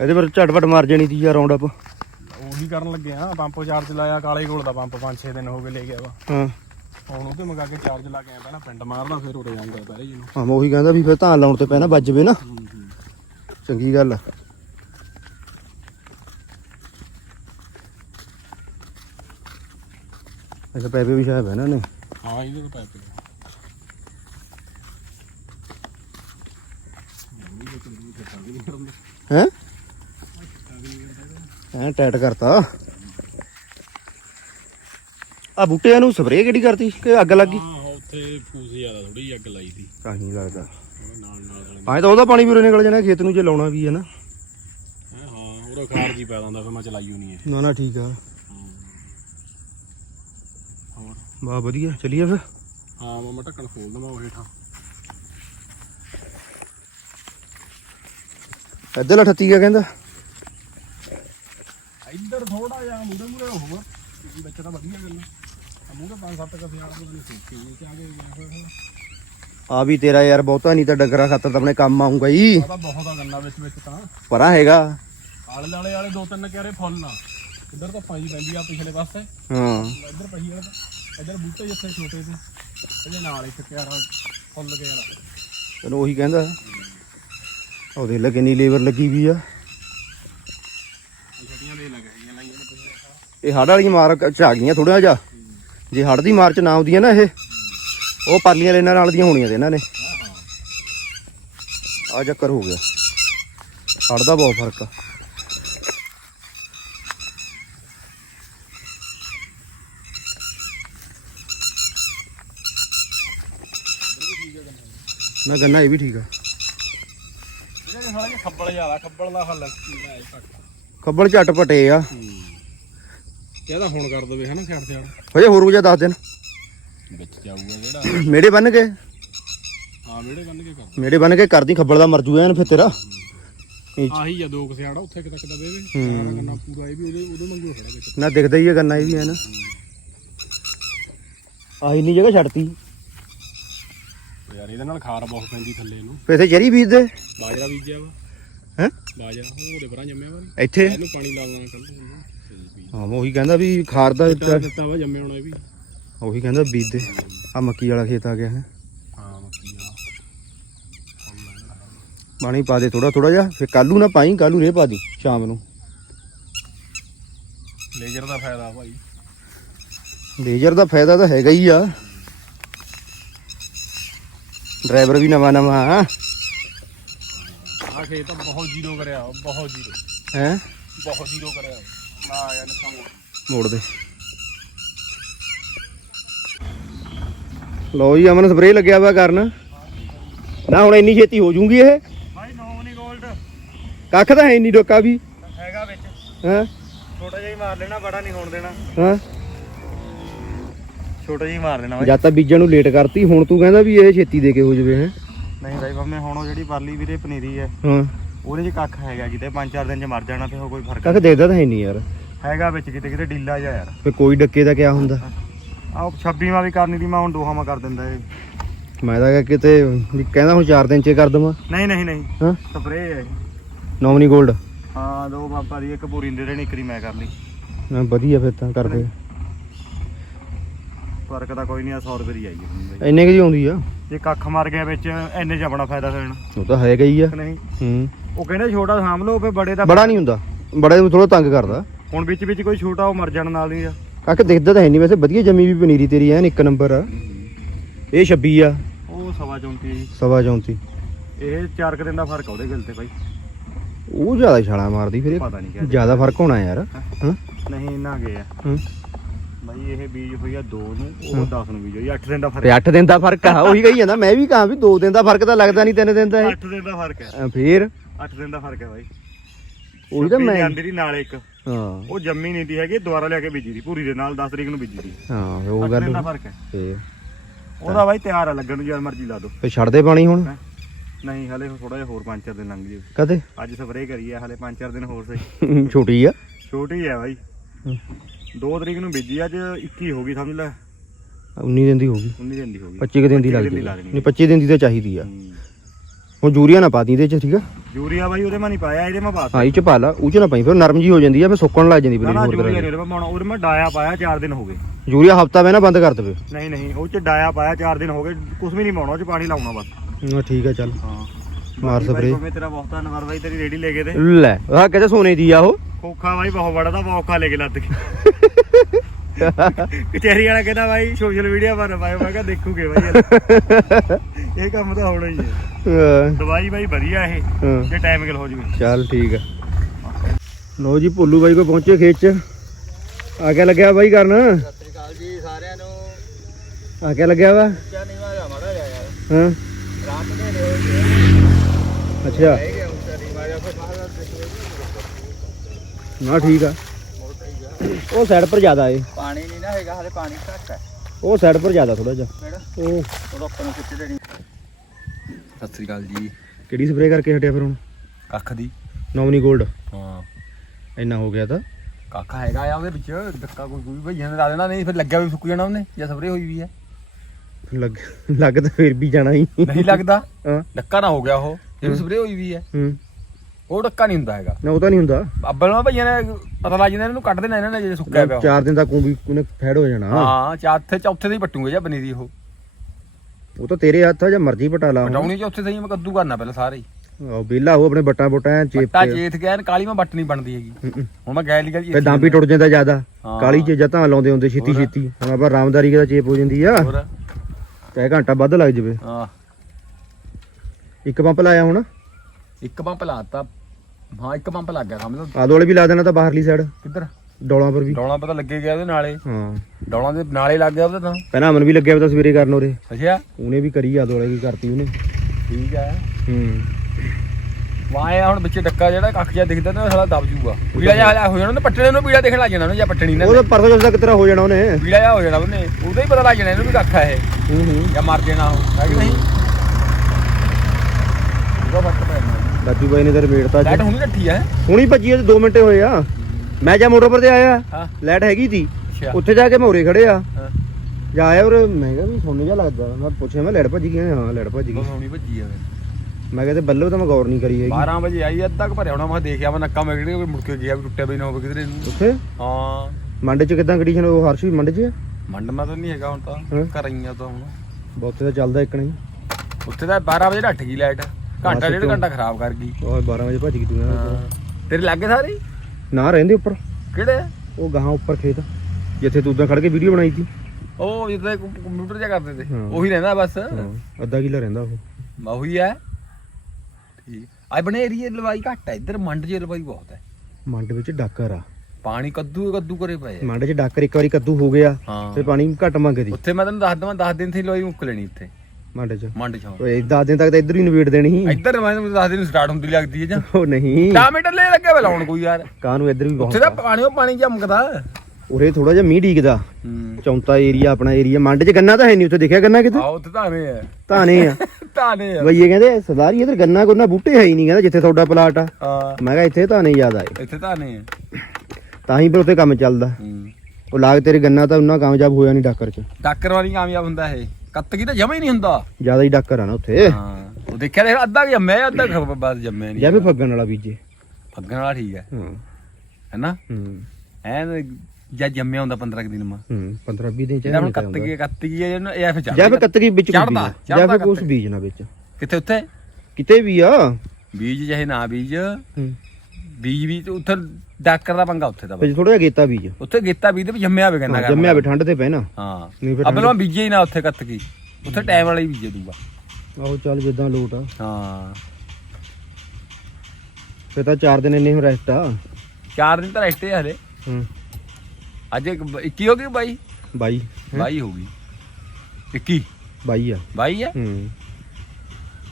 ਇਹਦੇ ਪਰ ਝਟਪਟ ਮਾਰ ਜਾਣੀ ਤੀ ਯਾਰ ਰੌਂਡ ਅਪ ਉਹੀ ਕਰਨ ਲੱਗੇ ਆ ਪੰਪ ਚਾਰਜ ਲਾਇਆ ਕਾਲੇ ਕੋਲ ਦਾ ਪੰਪ 5-6 ਦਿਨ ਹੋ ਗਏ ਲੈ ਗਿਆ ਵਾ ਹਾਂ। ਹੁਣ ਉਹਤੇ ਮੰਗਾ ਕੇ ਚਾਰਜ ਲਾ ਕੇ ਆਇਆ ਪਹਿਲਾਂ ਪਿੰਡ ਮਾਰਦਾ ਫਿਰ ਉਰੇ ਜਾਂਦਾ ਪਹਿਲੇ ਜੀ ਨੂੰ ਹਾਂ ਮੈਂ ਉਹੀ ਕਹਿੰਦਾ ਵੀ ਫਿਰ ਧਾਨ ਲਾਉਣ ਤੇ ਪੈਣਾ ਵੱਜ ਜਵੇ ਨਾ। ਚੰਗੀ ਗੱਲ ਆ। ਅੱਛਾ ਪੈਪੇ ਵੀ ਸ਼ਾਇਦ ਹੈ ਨਾ ਨੇ ਹਾਂ ਇਹਦੇ ਤੋਂ ਪੈਪ ਹੈ? ਐ ਟਾਈਟ ਕਰਤਾ। ਆ ਬੂਟਿਆਂ ਨੂੰ ਸਪਰੇਅ ਕਿਹੜੀ ਕਰਤੀ? ਕਿ ਅੱਗ ਲੱਗ ਗਈ? ਹਾਂ ਉੱਥੇ ਫੂਸ ਜ਼ਿਆਦਾ ਥੋੜੀ ਅੱਗ ਲਾਈ ਸੀ। ਤਾਂ ਹੀ ਲੱਗਦਾ। ਆਏ ਤਾਂ ਉਹਦਾ ਪਾਣੀ ਵੀ ਉਰੇ ਨਿਕਲ ਜਾਣਾ ਖੇਤ ਨੂੰ ਜੇ ਲਾਉਣਾ ਵੀ ਹੈ ਨਾ। ਹੈਂ, ਹਾਂ ਉਹਦਾ ਖਾਰ ਜੀ ਪੈਦਾ ਹੁੰਦਾ ਫਿਰ ਮੈਂ ਚਲਾਈਓ ਨਹੀਂ ਨਾ ਨਾ ਠੀਕ ਆ। ਹੋਰ ਬਾ ਵਧੀਆ। ਚਲੀਏ ਫਿਰ? ਹਾਂ ਮੈਂ ਮੈਂ ਢੱਕਣ ਖੋਲ ਦਵਾਂ ਉਹ ਹੇਠਾਂ। ਇੱਧਰ ਕਹਿੰਦਾ। ਥੋੜਾ ਜਿਹਾ ਮੂਰੇ ਮੂਰੇ ਹੋਊਗਾ। ਵਿੱਚ ਤਾਂ ਵਧੀਆ ਗੱਲ ਆ। ਮੂਰੇ ਪੰਜ ਸੱਤ ਕਦੇ ਆਲਾ ਬਦਲ ਸੋਚੀ ਇਹ ਚ ਆ ਵੀ ਤੇਰਾ ਯਾਰ ਬਹੁਤਾ ਨਹੀਂ ਤਾਂ ਡੱਗਰਾ ਖਾਤਰ ਤਾਂ ਆਪਣੇ ਕੰਮ ਆਉਂਗਾ ਹੀ। ਆ ਤਾਂ ਬਹੁਤ ਆ ਗੰਨਾ ਵਿੱਚ ਵਿੱਚ ਤਾਂ। ਪਰਾਂ ਹੈਗਾ। ਆਲੇ ਲਾਲੇ ਵਾਲੇ ਦੋ ਤਿੰਨ ਕਿਆਰੇ ਫੁੱਲ ਆ ਇੱਧਰ ਤਾਂ ਪਾਈ ਪੈਂਦੀ ਆ ਪਿਛਲੇ ਪਾਸੇ। ਹਾਂ। ਇੱਧਰ ਪਹੀ ਵਾਲਾ। ਇੱਧਰ ਬੂਟੇ ਜਿੱਥੇ ਛੋਟੇ ਸੀ। ਇਹਦੇ ਨਾਲ ਇੱਕ ਕਿਆਰਾ ਫੁੱਲ ਕਿਆਰਾ ਤੈਨੂੰ ਉਹੀ ਕਹਿੰਦਾ ਉਹਦੇ ਲੱਗੇ ਨਹੀਂ ਲੇਬਰ ਲੱਗੀ ਵੀ ਆ। ਛੋਟੀਆਂ ਦੇ ਲਗਾਈਆਂ ਲਾਈਆਂ ਨੇ ਪਿਛਲੇ ਸਾਲ। ਇਹ ਹੜ ਵਾਲੀ ਮਾਰ ਚ ਆ ਗਈਆਂ ਥੋੜਾ ਜਿਹਾ। ਜੇ ਹੜ ਦੀ ਮਾਰ ਚ ਨਾ ਆਉਂਦੀਆਂ ਨਾ ਇਹ। ਉਹ ਪਾਲੀਆਂ ਲੈਣਾ ਨਾਲ ਦੀਆਂ ਹੋਣੀਆਂ ਤੇ ਇਹਨਾਂ ਨੇ। ਹਾਂ ਹਾਂ ਆ ਚੱਕਰ ਹੋ ਗਿਆ। ਹੜ ਦਾ ਬਹੁਤ ਫ਼ਰਕ ਆ। ਨਾ ਗੰਨਾ ਇਹ ਵੀ ਠੀਕ ਆ। ਖੱਬਲ ਜ਼ਿਆਦਾ ਖੱਬਲ ਦਾ ਹੱਲ ਹੈ ਖੱਬਲ ਝੱਟ ਪਟੇ ਆ। ਇਹਦਾ ਹੁਣ ਕਰ ਦਵੇ ਹਨਾ ਸਿਆੜ ਸਿਆੜ। ਹਜੇ ਹੋਰ ਵਜਾ ਦੱਸ ਦਿਨ ਵਿੱਚ ਜਾਊਗਾ ਜਿਹੜਾ? ਮੇੜੇ ਬੰਨ ਕੇ? ਹਾਂ ਵਿਹੜੇ ਬੰਨ ਕੇ ਕਰ ਮੇੜੇ ਬੰਨ ਕੇ ਕਰਦੀ ਖੱਬਲ ਦਾ ਮਰ ਜੂ ਐਨ ਫਿਰ ਤੇਰਾ। ਆਹੀ ਆ ਦੋ ਕੁ ਸਿਆੜ ਆ ਉੱਥੇ ਕਿਤੇ ਕਿਤੇ ਵੇ ਵੇ ਕੰਨਾ ਪੂਰਾ ਇਹ ਵੀ ਉਹਦੇ ਉਹਦੇ ਵਾਂਗੂ ਖੜਾ ਵਿੱਚ। ਨਾ ਦਿਖਦਾ ਹੀ ਆ ਗੰਨਾ ਇਹ ਵੀ ਹੈ ਨਾ ਆਹ ਇੰਨੀ ਜਗ੍ਹਾ ਛੱਡਤੀ। ਯਾਰ ਇਹਦੇ ਨਾਲ ਖਾਰ ਬਹੁਤ ਪੈਂਦੀ ਥੱਲੇ ਨੂੰ। ਫਿਰ ਇੱਥੇ ਚਰੀ ਬੀਜ ਦੇ ਬਾਜਰਾ ਬੀਜਿਆ ਵਾ। ਹੈ? ਬਾਜਰਾ ਉਹਦੇ ਪਰਾਂ ਜੰਮਿਆ ਵਾ। ਇੱਥੇ? ਇਹਨੂੰ ਪਾਣੀ ਲਾ ਦੇਣਾ ਕੱਲ ਹਾਂ ਮੈਂ ਉਹੀ ਕਹਿੰਦਾ ਵੀ ਖਾਰ ਦਾ ਦਿੱਤਾ ਵਾ ਜੰਮਿਆ ਹੋਣਾ ਇਹ ਵੀ। ਉਹੀ ਕਹਿੰਦਾ ਬੀਜ ਦੇ ਆ ਮੱਕੀ ਵਾਲਾ ਖੇਤ ਆ ਗਿਆ ਹੈ। ਹਾਂ ਮੱਕੀ ਆ ਪਾਣੀ ਪਾ ਦੇ ਥੋੜਾ ਥੋੜਾ ਜਿਹਾ ਫਿਰ ਕੱਲੂ ਨਾ ਪਾਈ ਕੱਲੂ ਰੇ ਪਾ ਦੀ ਸ਼ਾਮ ਨੂੰ। ਲੇਜ਼ਰ ਦਾ ਫਾਇਦਾ ਭਾਈ। ਲੇਜ਼ਰ ਦਾ ਫਾਇਦਾ ਤਾਂ ਹੈਗਾ ਹੀ ਆ। ਡਰਾਈਵਰ ਵੀ ਨਵਾਂ ਨਵਾਂ ਆ ਆ ਖੇਤ ਤਾਂ ਬਹੁਤ ਜ਼ੀਰੋ ਕਰਿਆ ਬਹੁਤ ਜ਼ੀਰੋ। ਹੈ? ਬਹੁਤ ਜ਼ੀਰੋ ਕਰਿਆ। ਨਾ ਆਇਆ ਨਾ ਮੋੜ ਦੇ। ਲੋ ਜੀ ਅਮਨ ਸਪਰੇਅ ਲੱਗਿਆ ਵਾ ਕਰਨ। ਨਾ ਹੁਣ ਇੰਨੀ ਛੇਤੀ ਹੋ ਜੂਗੀ ਇਹ? ਭਾਈ ਨੌਮਨੀ ਗੋਲਡ ਕੱਖ ਤਾਂ ਹੈ ਨਹੀਂ ਡੋਕਾ ਵੀ। ਹੈਗਾ ਵਿੱਚ। ਹਾਂ? ਛੋਟਾ ਜਿਹਾ ਹੀ ਮਾਰ ਲੈਣਾ ਬੜਾ ਨਹੀਂ ਹੋਣ ਦੇਣਾ। ਹਾਂ? ਛੋਟਾ ਜਿਹਾ ਹੀ ਮਾਰ ਲੈਣਾ ਜਦ ਤਾਂ ਬੀਜਾਂ ਨੂੰ ਲੇਟ ਕਰਤੀ ਹੁਣ ਤੂੰ ਕਹਿੰਦਾ ਵੀ ਇਹ ਛੇਤੀ ਦੇ ਕੇ ਹੋ ਜਵੇ ਹੈ? ਨਹੀਂ ਭਾਈ ਬੰਮੇ ਹੁਣ ਉਹ ਜਿਹੜੀ ਪਰਲੀ ਵੀਰੇ ਪਨੀਰੀ ਹੈ ਹਾਂ। ਉਹਦੇ 'ਚ ਕੱਖ ਹੈਗਾ ਕਿਤੇ 5-4 ਦਿਨ 'ਚ ਮਰ ਜਾਣਾ ਤੇ ਉਹ ਕੋਈ ਫ਼ਰਕ ਕੱਖ ਦੇਖਦਾ ਤਾਂ ਹੈ ਨਹੀਂ ਯਾਰ। ਹੈਗਾ ਵਿੱਚ ਕਿਤੇ ਕਿਤੇ ਢਿੱਲਾ ਜਿਹਾ ਯਾਰ। ਫੇ ਕੋਈ ਡੱਕੇ ਦਾ ਕਿਆ ਹੁੰਦਾ? ਆਹ 26ਵਾਂ ਵੀ ਕਰਨੀ ਦੀ ਮੈਂ ਹੁਣ ਦੋਹਾਂ ਮਾ ਕਰ ਦਿੰਦਾ ਇਹ। ਮੈਂ ਤਾਂ ਕਿਹਾ ਕਿਤੇ ਵੀ ਕਹਿੰਦਾ ਹੁਣ 4 ਦਿਨ ਚ ਕਰ ਦਵਾਂ। ਨਹੀਂ ਨਹੀਂ ਨਹੀਂ। ਹਾਂ? ਸਪਰੇਅ ਹੈ ਨੌਮਨੀ 골ਡ ਹਾਂ ਦੋ ਬਾਬਾ ਦੀ ਇੱਕ ਪੂਰੀ ਇੰਦੇ ਦੇਣੀ ਕਰੀ ਮੈਂ ਕਰ ਲਈ। ਨਾ ਵਧੀਆ ਫਿਰ ਤਾਂ ਕਰਦੇ। ਫ਼ਰਕ ਤਾਂ ਕੋਈ ਨਹੀਂ ਆ 100 ਰੁਪਏ ਦੀ ਆਈ ਹੈ ਇੰਨੇ ਕੁ ਦੀ ਆਉਂਦੀ ਆ? ਜੇ ਕੱਖ ਮਰ ਗਿਆ ਵਿੱਚ ਐਨੇ ਚ ਆਪਣਾ ਫਾਇਦਾ ਹੋ ਜਾਣਾ ਉਹ ਤਾਂ ਹੈਗਾ ਹੀ ਆ। ਕਿ ਨਹੀਂ? ਹੂੰ। ਉਹ ਕਹਿੰਦੇ ਛੋਟਾ ਸਾਂਭ ਲਓ ਫੇ ਬੜੇ ਦਾ ਬੜਾ ਨਹੀਂ ਹੁੰਦਾ। ਬੜਾ ਨੂੰ ਥੋੜਾ ਤੰਗ ਕਰਦਾ। ਹੁਣ ਵਿੱਚ ਵਿੱਚ ਕੋਈ ਛੋਟਾ ਉਹ ਮਰ ਜਾਣ ਨਾਲ ਨਹੀਂ ਆ। ਕਾਕੇ ਦਿਖਦਾ ਤਾਂ ਹੈ ਨਹੀਂ ਵੈਸੇ ਵਧੀਆ ਜੰਮੀ ਵੀ ਪਨੀਰੀ ਤੇਰੀ ਐਨ ਇੱਕ ਨੰਬਰ ਆ। ਇਹ 26 ਆ। ਉਹ ਸਵਾ 34 ਜੀ। ਸਵਾ 34 ਇਹ ਚਾਰ ਕੁ ਦਿਨ ਦਾ ਫ਼ਰਕ ਆ ਉਹਦੇ ਗਿਲ ਤੇ ਬਾਈ। ਉਹ ਜ਼ਿਆਦਾ ਛਾਲਾ ਮਾਰਦੀ ਫਿਰ ਪਤਾ ਨਹੀਂ ਇਹ ਕਿਆ ਜ਼ਿਆਦਾ ਫ਼ਰਕ ਹੋਣਾ ਯਾਰ। ਹਾਂ। ਨਹੀਂ ਇੰਨਾ ਗਏ ਆ। ਹੂੰ। ਬਾਈ ਇਹ ਬੀਜ ਹੋਈ ਆ 2 ਨੂੰ ਉਹ 10 ਨੂੰ ਬੀਜ ਹੋਈ 8 ਦਿਨ ਦਾ ਫ਼ਰਕ ਤੇ 8 ਦਿਨ ਦਾ ਫ਼ਰਕ ਆ ਉਹੀ ਕਹੀ ਜਾਂਦਾ ਮੈਂ ਵੀ ਕਹਾਂ ਵੀ 2 ਦਿਨ ਦਾ ਫ਼ਰਕ ਤਾਂ ਲੱਗਦਾ ਨਹੀਂ 3 ਦਿਨ ਦਾ ਇਹ। 8 ਦਿਨ ਦਾ ਫ਼ਰਕ ਹੈ ਫੇਰ? 8 ਦਿਨ ਦਾ ਫ਼ਰਕ ਹੈ ਬਾਈ। ਉਹੀ ਤਾਂ ਮੈਂ ਜਾਂਦੀ ਦੀ ਨਾਲ ਇੱਕ। ਹਾਂ। ਉਹ ਜੰਮੀ ਨਹੀਂ ਦੀ ਹੈਗੀ ਦੁਬਾਰਾ ਲਿਆ ਕੇ ਬੀਜੀ ਦੀ ਪੂਰੀ ਦੇ ਨਾਲ 10 ਤਰੀਕ ਨੂੰ ਬੀਜੀ ਦੀ ਹਾਂ ਉਹ 8 ਗੱਲ ਦਾ ਫ਼ਰਕ ਹੈ। ਉਹਦਾ ਬਾਈ ਤਿਆਰ ਆ ਲੱਗਣ ਨੂੰ ਜਦ ਮਰਜ਼ੀ ਲਾ ਦੋ। ਫੇਰ ਛੱਡਦੇ ਪਾਣੀ ਹੁਣ? ਨਹੀਂ ਹਲੇ ਥੋੜਾ ਜਿਹਾ ਹੋਰ 5-4 ਦਿਨ ਲੰਘ ਜੇ ਕਦੇ? ਅੱਜ ਸਪਰੇਅ ਕਰੀ ਆ ਹਲੇ 5-4 ਦਿਨ ਹੋਰ ਸਹੀ। <laughs> ਛੋਟੀ ਆ? ਛੋਟੀ ਆ ਬਾਈ। 2 ਤਰੀਕ ਨੂੰ ਬੀਜੀ ਅੱਜ 21 ਹੋ ਗਈ ਸਮਝ ਲੈ। 19 ਦਿਨ ਦੀ ਹੋਗੀ 19 ਦਿਨ ਦੀ ਹੋ ਗਈ। 25 ਕੁ ਦਿਨ ਦੀ 25 ਲੱਗਦੀ ਨਹੀਂ 25 ਦਿਨ ਦੀ ਤਾਂ ਚਾਹੀਦੀ ਆ। ਹੂੰ। ਹੁਣ ਯੂਰੀਆ ਨਾ ਪਾ ਦੀ ਇਹਦੇ ਚ ਠੀਕ ਆ? ਯੂਰੀਆ ਬਾਈ ਉਹਦੇ ਮੈਂ ਨਹੀਂ ਪਾਇਆ ਇਹਦੇ ਮੈਂ ਪਾਤਾ। ਹਾਂ ਇਹ ਚ ਪਾ ਲਾ ਉਹ ਚ ਨਾ ਪਾਈ ਫਿਰ ਨਰਮ ਜੀ ਹੋ ਜਾਂਦੀ ਆ ਫਿਰ ਸੁੱਕਣ ਲੱਗ ਜਾਂਦੀ ਨਾ ਪਨੀਰ ਨਾ ਹੋਰ ਯੂਰੀਆ ਤਰ੍ਹਾਂ ਨਹੀਂ ਉਹਦੇ ਮੈਂ ਪਾਉਣਾ ਉਹਦੇ ਮੈਂ ਡਾਇਆ ਪਾਇਆ 4 ਦਿਨ ਹੋ ਗਏ। ਦੀ। ਯੂਰੀਆ ਹਫਤਾ ਵੇ ਨਾ ਬੰਦ ਕਰ ਦੇਵੇ। ਨਹੀਂ ਨਹੀਂ ਉਹ ਚ ਡਾਇਆ ਪਾਇਆ 4 ਦਿਨ ਹੋ ਗਏ ਕੁਝ ਵੀ ਨਹੀਂ ਪਾਉਣਾ ਉਹ ਚ ਪਾਣੀ ਲਾਉਣਾ ਬਸ। ਹਾਂ ਠੀਕ ਆ ਚੱਲ। ਹਾਂ। ਮਾਰ spray। ਤੇਰਾ ਬਹੁਤ ਧੰਨਵਾਦ ਬਾਈ ਤੇਰੀ ਰੇੜੀ ਲੈ ਕੇ ਤੇ ਲੈ ਆਹ ਕਹਿੰਦੇ ਸੋਨੇ ਦੀ ਆ ਉਹ। ਖੋਖਾ ਬਾਈ ਬਹੁਤ ਬੜਾ ਤਾਂ ਔਖਾ ਲੈ ਕੇ ਲੱਦ ਕੇ। <laughs> ਕਚਹਿਰੀ ਵਾਲਾ ਕਹਿੰਦਾ ਬਾਈ ਸੋਸ਼ਲ ਮੀਡੀਆ ਪਰ ਪਾਇਓ ਮੈਂ ਕਿਹਾ ਦੇਖੂਗੇ ਬਾਈ। ਇਹ। ਕੰਮ ਤਾਂ ਹੋਣਾ ਹੀ ਹੈ। ਹਾਂ, ਦਵਾਈ ਬਾਈ ਵਧੀਆ ਇਹ ਹਾਂ। ਜੇ ਟਾਈਮ ਗਿਲ ਹੋ ਜਵੇ। ਚੱਲ ਠੀਕ ਆ। ਲੋ ਜੀ ਭੋਲੂ ਬਾਈ ਕੋ ਪਹੁੰਚੇ ਖੇਤ ਚ। ਆ ਕੇ ਲੱਗਿਆ ਬਾਈ ਕਰਨ? ਸਤਿ ਸ੍ਰੀ ਅਕਾਲ ਜੀ ਸਾਰਿਆਂ ਨੂੰ ਆ ਕੇ ਲੱਗਿਆ ਵਾ? ਹਾਂ। ਰਾਤ ਦੇ ਰਹੇ ਹੋਏ ਅੱਛਾ। ਨਾ ਠੀਕ ਆ। ਉਹ ਸਾਈਡ ਪਰ ਜ਼ਿਆਦਾ ਏ। ਪਾਣੀ ਨਹੀਂ ਨਾ ਹੈਗਾ ਹਲੇ ਪਾਣੀ ਘੱਟ ਹੈ। ਉਹ ਸਾਈਡ ਪਰ ਜ਼ਿਆਦਾ ਥੋੜਾ ਜਿਹਾ। ਕਿਹੜਾ? ਉਹ। ਉਹ ਆਪਾਂ ਨੂੰ ਕਿੱਥੇ ਦੇਣੀ? ਸਤਿ ਸ੍ਰੀ ਅਕਾਲ ਜੀ। ਕਿਹੜੀ ਸਪਰੇਅ ਕਰਕੇ ਹਟਿਆ ਫਿਰ ਹੁਣ? ਕੱਖ ਦੀ। ਨੌਮਨੀ 골ਡ ਹਾਂ। ਇੰਨਾ ਹੋ ਗਿਆ ਤਾਂ। ਕੱਖ ਹੈਗਾ ਆ ਉਹਦੇ ਵਿੱਚ ਡੱਕਾ ਕੋਈ ਕੋਈ ਭਈਆਂ ਨੇ ਲਾ ਦੇਣਾ ਨਹੀਂ ਫਿਰ ਲੱਗਿਆ ਵੀ ਸੁੱਕ ਜਾਣਾ ਉਹਨੇ ਜਾਂ ਸਪਰੇ ਹੋਈ ਵੀ ਹੈ। ਲੱਗ ਲੱਗ ਤਾਂ ਫਿਰ ਵੀ ਜਾਣਾ ਹੀ। ਨਹੀਂ ਲੱਗਦਾ? ਹਾਂ। ਡੱਕਾ ਨਾ ਹੋ ਗਿਆ ਉਹ ਜੇ ਸਪਰੇ ਹੋਈ ਵੀ ਹੈ। ਹੂੰ। ਉਹ ਡੱਕਾ ਨਹੀਂ ਹੁੰਦਾ ਹੈਗਾ। ਨਾ ਉਹ ਤਾਂ ਨਹੀਂ ਹੁੰਦਾ। ਅੱਬਲ ਨੂੰ ਭਈਆਂ ਨੇ ਪਤਾ ਲੱਗ ਜਾਂਦਾ ਇਹਨੂੰ ਕੱਢ ਦੇਣਾ ਇਹਨਾਂ ਨੇ ਜੇ ਸੁੱਕਿਆ ਪਿਆ ਉਹ। ਚਾਰ ਦਿਨ ਤੱਕ ਉਹ ਵੀ ਉਹਨੇ ਫੈਡ ਹੋ ਜਾਣਾ। ਹਾਂ ਚੌਥੇ ਚੌਥੇ ਦੇ ਹੀ ਪੱਟੂਗੇ ਜਾਂ ਪਨੀਰੀ ਉਹ। ਉਹ ਤਾਂ ਤੇਰੇ ਹੱਥ ਆ ਜਾਂ ਮਰਜ਼ੀ ਪਟਾ ਲਾ। ਪਟਾਉਣੀ ਚੌਥੇ ਸਹੀ ਮੈਂ ਕੱਦੂ ਕਰਨਾ ਪਹਿਲਾਂ ਸਾਰੇ ਹੀ। ਆਹੋ ਬੇਲਾ ਉਹ ਆਪਣੇ ਬੱਟਾ ਬੋਟਾ ਚੇਪ ਤੇ ਚੇਤ ਗਿਆ ਕਾਲੀ ਮੈਂ ਬੱਟ ਨਹੀਂ ਬਣਦੀ ਹੈਗੀ। ਹੂੰ, ਹੂੰ। ਹੁਣ ਮੈਂ ਗੈਲੀ ਗਲੀ ਫਿਰ ਦਾਂਪੀ ਟੁੱਟ ਜਾਂਦਾ ਜ਼ਿਆਦਾ। ਹਾਂ। ਕਾਲੀ ਚ ਜਤਾਂ ਲਾਉਂਦੇ ਹੁੰਦੇ ਛੇਤੀ। ਛੇਤੀ। ਹੁਣ ਆਪਾਂ ਰਾਮਦਾਰੀ ਦਾ ਚੇਪ ਹੋ ਜਾਂਦੀ ਆ। ਚਾਹੇ ਘੰਟਾ ਵੱਧ ਲੱਗ ਜਾਵੇ। ਹਾਂ। ਇੱਕ ਪੰਪ ਲਾਇਆ ਹੁਣ। ਇੱਕ ਪੰਪ ਲਾਤਾ। ਹਾਂ ਇੱਕ ਪੰਪ ਲੱਗ ਗਿਆ ਸਮਝ ਲਓ ਆਦੋ ਵਾਲੇ ਵੀ ਲਾ ਦੇਣਾ ਤਾਂ ਬਾਹਰਲੀ ਸਾਈਡ ਕਿੱਧਰ? ਡੋਲਾਂ ਪਰ ਵੀ। ਡੌਲਾਂ ਪਤਾ ਲੱਗੇ ਗਿਆ ਉਹਦੇ ਨਾਲੇ। ਹਾਂ। ਡੌਲਾਂ ਦੇ ਨਾਲੇ ਲੱਗ ਗਿਆ ਉਹਦੇ ਤਾਂ। ਪਹਿਲਾਂ ਅਮਨ ਵੀ ਲੱਗਿਆ ਵਾ ਤਾਂ ਸਵੇਰੇ ਕਰਨ ਉਰੇ। ਅੱਛਾ। ਉਹਨੇ ਵੀ ਕਰੀ ਆਦੋ ਵਾਲੇ ਵੀ ਕਰਤੀ ਉਹਨੇ। ਠੀਕ ਹੈ। ਹੂੰ ਵਾਇਆ ਹੁਣ ਵਿੱਚ ਡੱਕਾ ਜਿਹੜਾ ਕੱਖ ਜਿਹਾ ਦਿਖਦਾ ਨਾ ਸਾਲਾ ਦਬ ਜੂਗਾ। ਪੀਲਾ ਜਿਹਾ ਹੋ। ਜਾਣਾ ਨਾ ਪੱਟਣੇ ਨੂੰ ਪੀਲਾ ਦਿਖਣ ਲੱਗ ਜਾਣਾ ਉਹਨੂੰ ਜਾਂ ਪੱਟਣੀ ਨੇ। ਉਹ ਤਾਂ ਪਰਸੋਂ ਜਦੋਂ ਤੱਕ ਤੇਰਾ ਹੋ ਜਾਣਾ ਉਹਨੇ। ਪੀਲਾ ਜਿਹਾ ਹੋ ਜਾਣਾ ਉਹਨੇ ਉਹਦਾ ਹੀ ਪਤਾ ਲੱਗ ਜਾਣਾ ਇਹਨੂੰ ਵੀ ਕੱਖ ਹੈ ਇਹ। ਹੂੰ ਹੂੰ। ਜਾਂ ਮਰ ਜਾਣਾ ਉਹ। ਹੈ ਕਿ ਨਹੀਂ? ਉਹਦਾ ਰਾਜੂ ਬਾਈ ਨੇ ਤੇ ਲਾਈਟ ਅੱਜ ਹੁਣੀ ਰੱਠੀ ਹੈ ਹੁਣੀ ਭੱਜੀ ਅਜ 2 ਮਿੰਟੇ ਹੋਏ ਆ। ਮੈਂ ਜਾਂ ਮੋਟਰ ਪਰ ਤੇ ਆਇਆ। ਹਾਂ। ਲਾਈਟ ਹੈਗੀ ਅੱਛਾ। ਉੱਥੇ ਜਾ ਕੇ ਮੋਰੇ ਖੜੇ ਆ। ਹਾਂ। ਜਾ ਆਇਆ ਔਰ ਮੈਂ ਕਿਹਾ ਵੀ ਸੋਨੇ ਜਿਹਾ ਲੱਗਦਾ। ਮੈਂ ਪੁੱਛਿਆ ਮੈਂ ਲਾਈਟ ਭੱਜ ਗਈ? ਹਾਂ ਲਾਈਟ ਭੱਜ ਗਈ। ਹੁਣੀ ਭੱਜੀ ਆ ਮੈਂ ਕਹਿੰਦੇ ਬੱਲੋ ਤਾਂ ਮੈਂ ਗੌਰ ਨਹੀਂ ਕਰੀ ਹੈਗੀ। 12 ਵਜੇ ਆਈ ਅੱਧਾ ਕੁ ਭਰਿਆ ਹੋਣਾ। ਮੈਂ ਦੇਖਿਆ ਮੈਂ ਨੱਕਾ ਮੈਂ ਕਿਹੜੇ ਮੁੜ ਕੇ ਗਿਆ ਵੀ ਟੁੱਟਿਆ ਵੀ ਨਾ ਹੋਵੇ ਕਿਧਰੇ ਉੱਥੇ? ਹਾਂ। ਮੰਡੇ ਚ ਕਿਦਾਂ ਕੰਡੀਸ਼ਨ ਉਹ ਹਰਸ਼ ਵੀ ਮੰਡੇ ਚ ਆ? ਮੰਡ ਮਾ ਤਾਂ ਨਹੀਂ ਹੈਗਾ ਹੁਣ ਤਾਂ। ਘਰ ਆ ਤਾਂ ਹੁਣ। ਬਹੁਤੇ ਤਾਂ ਚੱਲਦਾ ਇੱਕ ਨਹੀਂ। ਉੱਥੇ ਤਾਂ 12 ਵਜੇ ਡੱਟ ਗਈ ਲਾਈਟ ਘੰਟਾ ਡੇਢ। ਘੰਟਾ ਖਰਾਬ ਕਰ ਗਈ। ਉਹ 12 ਵਜੇ ਭੱਜ ਗਈ ਤੂੰ। ਤੇਰੇ ਲੱਗੇ ਸਾਰੇ? ਨਾ ਰਹਿੰਦੇ ਉੱਪਰ। ਕਿਹੜੇ? ਉਹ ਗਾਹਾਂ ਉੱਪਰ ਖੇਤ। ਜਿੱਥੇ ਤੂੰ ਉਦਾਂ ਖੜ ਕੇ ਵੀਡੀਓ ਬਣਾਈ ਸੀ। ਉਹ ਜਿੱਦਾਂ ਕੰਪਿਊਟਰ ਜਿਹਾ ਕਰਦੇ ਤੇ। ਉਹੀ ਰਹਿੰਦਾ ਬਸ। ਅੱਧਾ ਕਿਲਾ ਰਹਿੰਦਾ ਉਹ। ਮੈਂ ਉਹੀ ਹੈ ਠੀਕ। ਆ ਬਣੇ ਏਰੀਏ ਲਵਾਈ ਘੱਟ ਹੈ ਇੱਧਰ ਮੰਡ 'ਚ ਲਵਾਈ ਬਹੁਤ ਹੈ ਮੰਡ ਵਿੱਚ ਡਾਕਰ ਆ। ਪਾਣੀ ਕੱਦੂ ਕੱਦੂ ਕਰੇ ਪਏ। ਮੰਡ 'ਚ ਡਾਕਰ ਇੱਕ ਵਾਰੀ ਕੱਦੂ ਹੋ ਗਿਆ। ਤੇ ਪਾਣੀ ਘੱਟ ਮੰਗਦੀ। ਉੱਥੇ ਮੈਂ ਤੈਨੂੰ ਦੱਸ ਦਵਾਂ 10 ਦਿਨ ਥੀ ਲਵਾਈ ਮੁੱਕ ਲੈਣੀ ਇੱਥੇ ਮੰਡ 'ਚ। ਮੰਡ 'ਚ ਓਏ 10 ਦਿਨ ਤੱਕ ਤਾਂ ਇੱਧਰ ਹੀ ਨਵੇੜ ਦੇਣੀ ਸੀ। ਇੱਧਰ ਮੈਂ ਤੈਨੂੰ 10 ਦਿਨ ਸਟਾਰਟ ਹੁੰਦੀ ਲੱਗਦੀ ਹੈ ਜਾਂ? <laughs> ਉਹ ਨਹੀਂ। ਡਾਮੀਟਰ ਲੈ ਲੱਗੇ ਵੇ ਲਾਉਣ ਕੋਈ ਯਾਰ। ਕਾਂ ਨੂੰ ਇੱਧਰ ਵੀ ਉੱਥੇ ਬਹੁਤ ਤਾਂ ਪਾਣੀ ਉਹ ਪਾਣੀ ਜਮਕਦਾ ਉਰੇ ਥੋੜਾ ਜਿਹਾ ਮੀਂਹ ਡੀਕਦਾ। ਹੂੰ। ਚੌਂਤਾ ਏਰੀਆ ਆਪਣਾ ਏਰੀਆ। ਮੰਡ 'ਚ ਗੰਨਾ ਤਾਂ ਹੈ ਨਹੀਂ ਉੱਥੇ ਦੇਖਿਆ ਗੰਨਾ ਕਿਤੇ? ਆ ਉੱਥੇ ਧਾਨੇ ਆ। ਧਾਨੇ ਆ। <laughs> ਧਾਨੇ ਆ। ਬਈਏ ਕਹਿੰਦੇ ਸਰਦਾਰੀ ਇੱਧਰ ਗੰਨਾ ਗੁੰਨਾ ਬੂਟੇ ਹੈ ਹੀ ਨਹੀਂ ਕਹਿੰਦਾ ਜਿੱਥੇ ਤੁਹਾਡਾ ਪਲਾਟ ਆ। ਹਾਂ। ਮੈਂ ਕਿਹਾ ਇੱਥੇ ਧਾਨੇ ਜ਼ਿਆਦਾ ਆਏ ਇੱਥੇ ਧਾਨੇ ਆ। ਤਾਂ ਹੀ ਫਿਰ ਉੱਥੇ ਕੰਮ ਚੱਲਦਾ। ਉਹ ਲਾਗ ਤੇਰੇ ਗੰਨਾ ਤਾਂ ਉਹਨਾਂ ਕਾਮਯਾਬ ਹੋਇਆ ਨਹੀਂ ਡਾਕਰ 'ਚ। ਡਾਕਰ ਵਾਲੀ ਕਾਮਯਾਬ ਹੁੰਦਾ ਇਹ। ਕੱਤਕੀ ਤਾਂ ਜਮਾ ਹੀ ਨਹੀਂ ਹੁੰਦਾ। ਜ਼ਿਆਦਾ ਹੀ ਡਾਕਰ ਆ ਨਾ ਉੱਥੇ। ਹਾਂ ਉਹ ਦੇਖਿਆ ਦੇਖ ਅੱਧਾ ਕੁ ਜੰਮਿਆ ਅੱਧਾ ਕੁ ਬਸ ਜੰਮਿਆ ਨਹੀਂ। ਜਾਂ ਵੀ ਫੱਗਣ ਵਾਲਾ ਬੀਜੇ। ਫੱਗਣ ਵਾਲਾ ਠੀਕ ਹੈ। ਹਾਂ। ਹੈਨਾ? ਹੂੰ। ਐਨ ਜਾਂ ਜੰਮਿਆ ਹੁੰਦਾ 15 ਕੁ ਦਿਨ ਮਾ। ਹੂੰ 15 20 ਦਿਨ ਜਿਹੜਾ ਹੁਣ ਚਾਹੀਦਾ ਕੱਤਕੀ ਕੱਤਕੀ ਹੈ ਇਹ ਫਿਰ ਜਾਂ ਫਿਰ ਕੱਤਰੀ ਵਿੱਚ ਕੁਝ ਚੜ੍ਹਦਾ, ਬੀਜਣਾ। ਜਾਂ ਚੜ੍ਹਦਾ ਫਿਰ ਕੁਛ ਕੱਤਰੀ। ਬੀਜਣਾ ਵਿੱਚ। ਕਿੱਥੇ ਉੱਥੇ? ਕਿਤੇ ਵੀ ਆ। ਬੀਜ ਚਾਹੇ ਨਾ ਬੀਜ। ਹੂੰ। ਬੀਜ ਵੀ ਤੇ ਉੱਥੇ ਡਾਕਰ ਦਾ ਪੰਗਾ ਉੱਥੇ ਦਾ ਵਿੱਚ ਥੋੜਾ ਜਿਹਾ ਗੇਤਾ ਬੀਜ। ਉੱਥੇ ਗੇਤਾ ਵੀ ਜੰਮਿਆ ਵੇ ਗੰਨਾ ਜੰਮਿਆ ਵੇ ਠੰਡ ਤੇ ਪੈਣਾ। ਹਾਂ। ਨਹੀਂ ਫਿਰ ਅਬਲ ਮੈਂ ਬੀਜੇ ਹੀ ਨਾ ਉੱਥੇ ਕੱਤ ਕੀ। ਉੱਥੇ ਟਾਈਮ ਵਾਲਾ ਹੀ ਬੀਜੇ ਦੂਗਾ ਆਹੋ ਚੱਲ ਜਿੱਦਾਂ ਲੋਟ ਆ। ਹਾਂ। ਫੇ ਤਾਂ 4 ਦਿਨ ਇੰਨੇ ਹੀ ਰੈਸਟ ਆ। ਚਾਰ ਦਿਨ ਤਾਂ ਰੈਸਟ ਹੈ ਹਲੇ ਹੂੰ। ਅੱਜ ਇੱਕ 21 ਹੋ ਗਈ ਬਾਈ? ਬਾਈ। ਬਾਈ ਹੋ ਗਈ। 21 ਬਾਈ ਆ। ਬਾਈ ਆ? ਹੂੰ।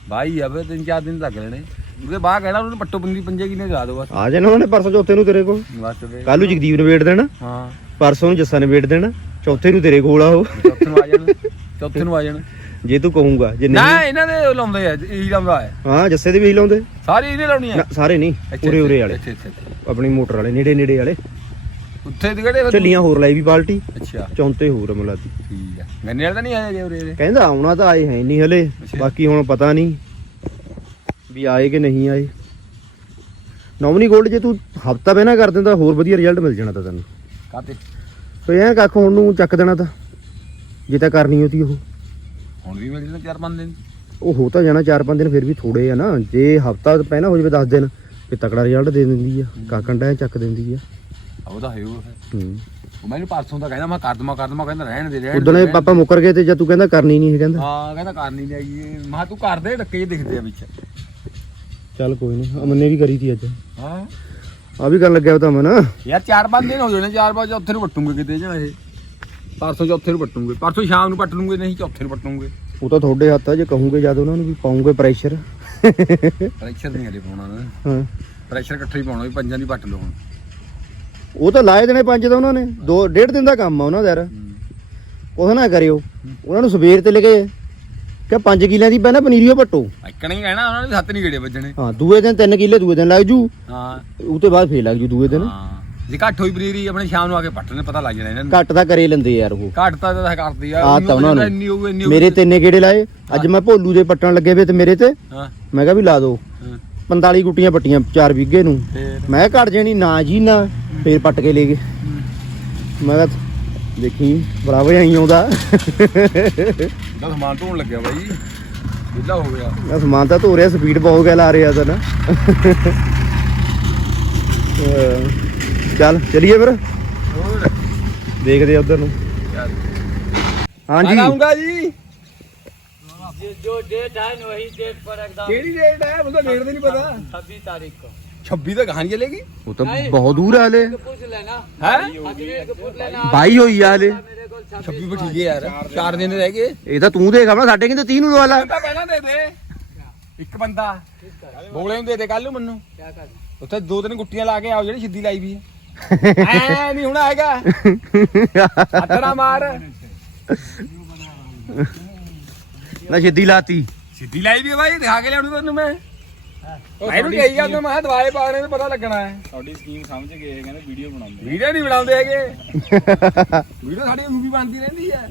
ਬਾਈ ਆ ਵੇ ਤਿੰਨ ਚਾਰ ਦਿਨ ਲੱਗ ਲੈਣੇ। ਉਹਦੇ ਬਾਅਦ ਕਹਿਣਾ ਉਹਨੂੰ ਪੱਟੋ ਪੰਦੀ ਪੰਜੇ ਕਿਨੇ ਲਾ ਦੋ ਬਸ। ਆ ਜਾਣਾ ਉਹਨੇ ਪਰਸੋਂ ਚੌਥੇ ਨੂੰ ਤੇਰੇ ਕੋਲ। ਬਸ ਵੇ ਕੱਲ ਨੂੰ ਜਗਦੀਪ ਨੇ ਵੇਟ ਦੇਣਾ। ਹਾਂ। ਪਰਸੋਂ ਨੂੰ ਜੱਸਾ ਨੇ ਵੇਟ ਦੇਣਾ। ਚੌਥੇ ਨੂੰ ਤੇਰੇ ਕੋਲ ਆ ਉਹ। ਚੌਥੇ ਨੂੰ ਆ ਜਾਣ। ਚੌਥੇ ਨੂੰ ਆ ਜਾਣ। ਜੇ ਤੂੰ ਕਹੂੰਗਾ ਜੇ ਨਾ ਨਹੀਂ। ਇਹਨਾਂ ਦੇ ਲਾਉਂਦੇ ਆ ਇਹੀ ਲਾਉਂਦਾ ਹੈ। ਹਾਂ ਜੱਸੇ ਦੇ ਵੀ ਇਹੀ ਲਾਉਂਦੇ। ਸਾਰੇ ਇਹਨੇ ਲਾਉਣੀ ਆ ਨਾ, ਸਾਰੇ ਨਹੀਂ ਉਰੇ ਉਰੇ ਵਾਲੇ। ਆਪਣੀ ਮੋਟਰ ਵਾਲੇ ਨੇੜੇ ਨੇੜੇ ਵਾਲੇ। ਉੱਥੇ ਦੇ ਕਿਹੜੇ ਚੱਲੀਆਂ ਹੋਰ ਲਾਈ ਵੀ ਪਾਰਟੀ ਅੱਛਾ। ਚੌਂਤੇ ਹੋਰ ਮਲਾਦੀ ਠੀਕ ਆ। ਗੰਨੇ ਵਾਲੇ ਤਾਂ ਨਹੀਂ ਆਏ ਜੇ ਉਰੇ ਕਹਿੰਦਾ ਆਉਣਾ ਤਾਂ ਆਏ ਹੈ ਨਹੀਂ ਹਲੇ। ਅੱਛਾ। ਬਾਕੀ ਹੁਣ ਪਤਾ ਨਹੀਂ। ਵੀ ਆਏ ਕਿ ਨਹੀਂ ਆਏ? ਨੌਮਨੀ ਗੋਲਡ ਜੇ ਤੂੰ ਹਫਤਾ ਪਹਿਲਾਂ ਕਰ ਦਿੰਦਾ ਹੋਰ ਵਧੀਆ ਰਿਜ਼ਲਟ ਮਿਲ ਜਾਣਾ ਤਾਂ ਤੈਨੂੰ। ਕਾਤੇ ਫੇ ਐ ਕੱਖ ਹੁਣ ਨੂੰ ਚੱਕ ਦੇਣਾ ਤਾਂ ਜੇ ਤਾਂ ਕਰਨੀ ਹੋਤੀ ਉਹ। ਹੁਣ ਵੀ ਮਿਲ ਜਾਣਾ ਚਾਰ ਪੰਜ ਦਿਨ। ਉਹ ਹੋ ਤਾਂ ਜਾਣਾ 4-5 ਦਿਨ ਫਿਰ ਵੀ ਥੋੜੇ ਆ ਨਾ। ਜੇ ਹਫਤਾ ਪਹਿਲਾਂ ਹੋ ਜਾਵੇ 10 ਦਿਨ ਤੇ ਤਕੜਾ ਰਿਜ਼ਲਟ ਦੇ ਦਿੰਦੀ ਆ। ਕਾਕੰਡਾ ਚੱਕ ਦਿੰਦੀ ਆ। ਆ ਉਹਦਾ ਹੈ ਉਹ। ਹੂੰ। ਉਹ ਮੈਨੂੰ ਪਰਸੋਂ ਦਾ ਕਹਿੰਦਾ ਮੈਂ ਕਰ ਦਮਾ ਕਰ ਦਮਾ ਕਹਿੰਦਾ ਰਹਿਣ ਦੇ ਰਹਿਣ ਉਦੋਂ ਦੇ, ਇਹ ਰਹਿਣ ਪਾਪਾ ਮੁੱਕਰ ਗਏ ਤੇ ਜਦ ਤੂੰ ਕਹਿੰਦਾ ਕਰਨੀ ਨਹੀਂ ਸੀ ਕਹਿੰਦਾ। ਹਾਂ ਕਹਿੰਦਾ ਕਰਨੀ ਨਹੀਂ ਆਈ ਮੈਂ ਕਿਹਾ ਤੂੰ ਕਰ ਦੇ ਡੱਕੇ ਜਿਹੇ ਦਿਖਦੇ ਆ ਵਿੱਚ। ਚੱਲ ਕੋਈ ਨਹੀਂ ਅਮਨ ਨੇ ਵੀ ਕਰੀ ਤੀ ਅੱਜ। ਹਾਂ? ਆ ਵੀ ਕਰਨ ਲੱਗਿਆ ਤਾਂ ਮਨ ਯਾਰ ਚਾਰ ਪੰਜ ਦਿਨ ਹੋ ਜਾਣੇ ਚਾਰ ਪੰਜ ਚੌਥੇ ਨੂੰ ਪੱਟੂਗੇ ਕਿਤੇ ਜਾਂ ਇਹ? ਪਰਸੋਂ ਚੌਥੇ ਨੂੰ ਪੱਟੂਗੇ ਪਰਸੋਂ ਸ਼ਾਮ ਨੂੰ ਪੱਟ ਲੂਗੇ ਨਹੀਂ ਚੌਥੇ ਨੂੰ ਪੱਟੂਗੇ। ਉਹ ਤਾਂ ਤੁਹਾਡੇ ਹੱਥ ਆ ਜੇ ਕਹੋਗੇ ਜਦ ਉਹਨਾਂ ਨੂੰ ਵੀ ਪਾਉਂਗੇ ਪ੍ਰੈਸ਼ਰ ਪ੍ਰੈਸ਼ਰ ਨਹੀਂ ਹਲੇ ਪਾਉਣਾ ਨਾ। ਹਾਂ। ਪ੍ਰੈਸ਼ਰ ਇਕੱਠੇ ਹੀ ਪਾਉਣਾ ਵੀ ਪੰਜਾਂ ਦੀ ਪੱਟ ਲਓ ਹੁਣ। ਉਹ ਤਾਂ ਲਾਏ ਦੇਣੇ ਪੰਜ ਤਾਂ ਉਹਨਾਂ ਨੇ। ਦੋ ਡੇਢ ਦਿਨ ਦਾ ਕੰਮ ਆ ਉਹਨਾਂ ਦਾ ਯਾਰ। ਉਹ ਨਾ ਕਰਿਓ। ਉਹਨਾਂ ਨੂੰ ਸਵੇਰ ਤੇ ਲੈ ਕੇ ਕਿ 5 ਕਿੱਲਿਆਂ ਦੀ ਪਹਿਲਾਂ ਪਨੀਰੀਓ ਪੱਟੋ। ਇੱਕਣ ਹੀ ਕਹਿਣਾ ਉਹਨਾਂ ਨੇ ਸੱਤ ਨਹੀਂ ਗੇੜੇ ਵੱਜਣੇ। ਹਾਂ ਦੂਏ ਦਿਨ 3 ਕਿੱਲੇ ਦੂਏ ਦਿਨ ਲੱਗ ਜੂ। ਹਾਂ। ਉਹ ਤੋਂ ਬਾਅਦ ਫੇਰ ਲੱਗ ਜੂ ਦੂਏ ਦਿਨ। ਹਾਂ। ਜੇ ਘੱਟ ਹੋਈ ਪਨੀਰੀ ਆਪਣੇ ਸ਼ਾਮ ਨੂੰ ਆ ਕੇ ਪੱਟਣੇ ਪਤਾ ਲੱਗ ਜਾਣਾ ਇਹਨਾਂ ਨੂੰ। ਘੱਟ ਤਾਂ ਕਰੇ ਲੈਂਦੇ ਯਾਰ ਉਹ। ਘੱਟ ਤਾਂ ਤਾਂ ਕਰਦੀ ਆ। ਆ ਤਾਂ ਉਹਨਾਂ ਨੂੰ। ਇੰਨੀ ਹੋਊ ਇੰਨੀ ਹੋਊ। ਮੇਰੇ ਤਿੰਨੇ ਗੇੜੇ ਲਾਏ। ਅੱਜ ਮੈਂ ਭੋਲੂ ਦੇ ਪੱਟਣ ਲੱਗੇ ਵੇ ਤੇ ਮੇਰੇ ਤੇ। ਹਾਂ। ਮੈਂ ਕਿਹਾ ਵੀ ਲਾ ਦੋ। ਹਾਂ। 45 ਗੁੱਟੀਆਂ ਪੱਟੀਆਂ 4 ਵਿਗੇ ਨੂੰ। ਫੇਰ? ਮੈਂ ਕਿਹਾ ਘਟ ਜਾਣੀ ਨਾ ਜੀ ਨਾ। ਫੇਰ ਪੱਟ ਕੇ ਲੈ ਗਏ। ਮੈਂ ਕਿਹਾ ਦੇਖੀ ਬਰਾਬਰ ਆਈ ਆਉਂਦਾ। ਦਾ ਸਮਾਨ ਧੋਣ ਲੱਗਿਆ ਬਾਈ ਵਿਹਲਾ ਹੋ ਗਿਆ ਮੈਂ ਸਮਾਨ ਤਾਂ ਧੋ ਰਿਹਾ ਸਪੀਡ ਬਹੁਤ ਗਿਆ ਲਾ ਰਿਹਾ ਤਾਂ ਨਾ ਅਹ ਚੱਲ ਚਲੀਏ ਫਿਰ ਹੋਰ ਦੇਖਦੇ ਆ ਉਧਰ ਨੂੰ ਯਾਰ ਹਾਂਜੀ ਆਉਂਗਾ ਜੀ जो डेट है न वही डेट पर एकदम ਕਿਹੜੀ ਡੇਟ ਹੈ ਮੈਨੂੰ ਤਾਂ ਡੇਟ ਦੀ ਨਹੀਂ ਪਤਾ छब्बीस तारीख को 26 ਤਾਂ ਕਹਾਣੀ ਚਲੇਗੀ ਉਹ ਤਾਂ ਬਹੁਤ ਦੂਰ ਆ ਹਲੇ पूछ लेना ਹੈ अजमेर को पूछ लेना ਬਾਈ ਹੋਈ ਆ ਹਲੇ मेरे को 26 ਬਠੀਏ ਯਾਰ 4 ਦਿਨ ਰਹਿ ਗਏ। ਇਹ ਤਾਂ ਤੂੰ ਦੇਖ ਆਪਣਾ ਸਾਡੇ ਕਿੰਨੇ 30 ਨੂੰ ਲਵਾ ਲਾ। ਤਾਂ ਪਹਿਲਾਂ ਦੇ ਦੇ। ਇੱਕ ਬੰਦਾ। ਬੋਲੇ ਨੂੰ ਦੇ ਕੱਲ ਨੂੰ ਮੈਨੂੰ। ਕੀ ਕਰ ਉੱਥੇ ਦੋ ਤਿੰਨ ਗੁੱਟੀਆਂ ਲਾ ਕੇ ਆਓ ਜਿਹੜੀ ਸਿੱਧੀ ਲਾਈ ਵੀ ਐ ਨਹੀਂ ਹੁਣ ਆਏਗਾ ਅੱਧੜਾ ਮਾਰ। ਨਾ ਸਿੱਧੀ ਲਾਤੀ। ਸਿੱਧੀ ਲਾਈ ਵੀ ਬਾਈ ਦਿਖਾ ਕੇ ਲਿਆਉਣੀ ਤੁਹਾਨੂੰ ਮੈਂ। ਮੈਂ ਮੈਨੂੰ ਗਈ ਜਾਂਦਾ ਮੈਂ ਕਿਹਾ ਪਾ ਰਹੇ ਨੂੰ ਪਤਾ ਲੱਗਣਾ ਹੈ ਤੁਹਾਡੀ ਸਕੀਮ ਸਮਝ ਗਏ ਕਹਿੰਦੇ ਵੀਡੀਓ ਬਣਾਉਂਦੇ ਵੀਡੀਓ ਨਹੀਂ ਬਣਾਉਂਦੇ ਹੈਗੇ ਵੀਡੀਓ ਸਾਡੀ ਮੂਵੀ ਬਣਦੀ ਰਹਿੰਦੀ ਹੈ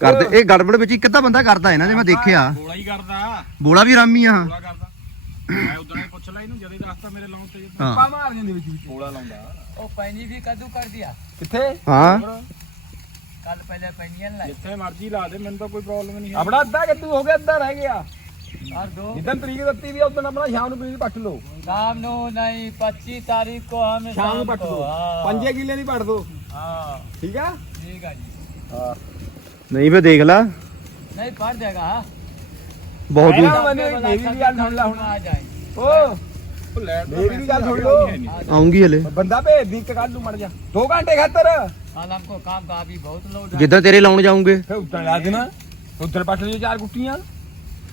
ਕਰਦੇ ਇਹ ਗੜਬੜ ਵਿੱਚ ਇੱਕ ਅੱਧਾ ਬੰਦਾ ਕਰਦਾ ਇਹਨਾਂ ਦੇ ਮੈਂ ਦੇਖਿਆ ਬੋਲਾ ਹੀ ਕਰਦਾ ਬੋਲਾ ਵੀ ਰਾਮੀ ਆ ਬੋਲਾ ਕਰਦਾ ਮੈਂ ਉਦੋਂ ਹੀ ਪੁੱਛ ਲਿਆ ਇਹਨੂੰ ਜਦੇ ਰਸਤਾ ਮੇਰੇ ਲਾਉਣ ਤੇ ਪਾ ਮਾਰ ਜਾਂਦੇ ਵਿੱਚ ਬੋਲਾ ਲਾਉਂਦਾ ਉਹ ਪੈਣੀ ਵੀ ਕਦੂ ਕਰ ਦਿਆ ਕਿੱਥੇ ਹਾਂ ਕੱਲ ਪਹਿਲੇ ਪੈਣੀਆਂ ਲਾਈ ਜਿੱਥੇ ਮਰਜ਼ੀ ਲਾ ਦੇ ਮੈਨੂੰ ਤਾਂ ਕੋਈ ਪ੍ਰੋਬਲਮ ਨਹੀਂ ਹੈ ਆਪਣਾ ਅੱਧਾ ਕੱਦੂ ਹੋ ਗਿਆ ਅੱਧਾ ਰਹਿ ਗਿਆ और दो ਜਿੱਦਾਂ ਤਰੀਕ ਦਿੱਤੀ ਵੀ ਉਦੋਂ ਆਪਣਾ ਸ਼ਾਮ ਨੂੰ ਪਨੀਰ ਪੱਟ ਲਓ शाम नो नहीं पच्चीस तारीख को हमें ਸ਼ਾਮ ਨੂੰ ਪੱਟ को, ਲਓ हाँ, ਪੰਜੇ ਕਿੱਲੇ ਦੀ ਪੱਟ ਦੋ हाँ ਠੀਕ ਆ ठीक है जी ਹਾਂ ਨਹੀਂ ਫੇ ਦੇਖ ਲਾ नहीं पड़ जाएगा हाँ ਬਹੁਤ ਦੂਰ ਪਹਿਲਾਂ ਮੈਨੂੰ ਮੇਰੀ ਵੀ ਗੱਲ ਸੁਣ ਲੈ ਹੁਣ आ जाए ਓ ਮੇਰੀ ਵੀ ਗੱਲ ਸੁਣ ਲਓ ਆਉਂਗੀ ਹਲੇ ਬੰਦਾ ਭੇਜ ਦੀ ਇੱਕ ਕੱਲ ਨੂੰ ਮੜ ਜਾ 2 ਘੰਟੇ ਖਾਤਰ कल हमको काम का अभी बहुत लोड है ਜਿੱਦਾਂ ਤੇਰੇ ਲਾਉਣ ਜਾਉਂਗੇ ਫੇ ਉੱਤਰ ਲਾ ਦੇਣਾ ਉੱਧਰ ਪੱਟ ਲਿਓ ਚਾਰ ਗੁੱਟੀਆਂ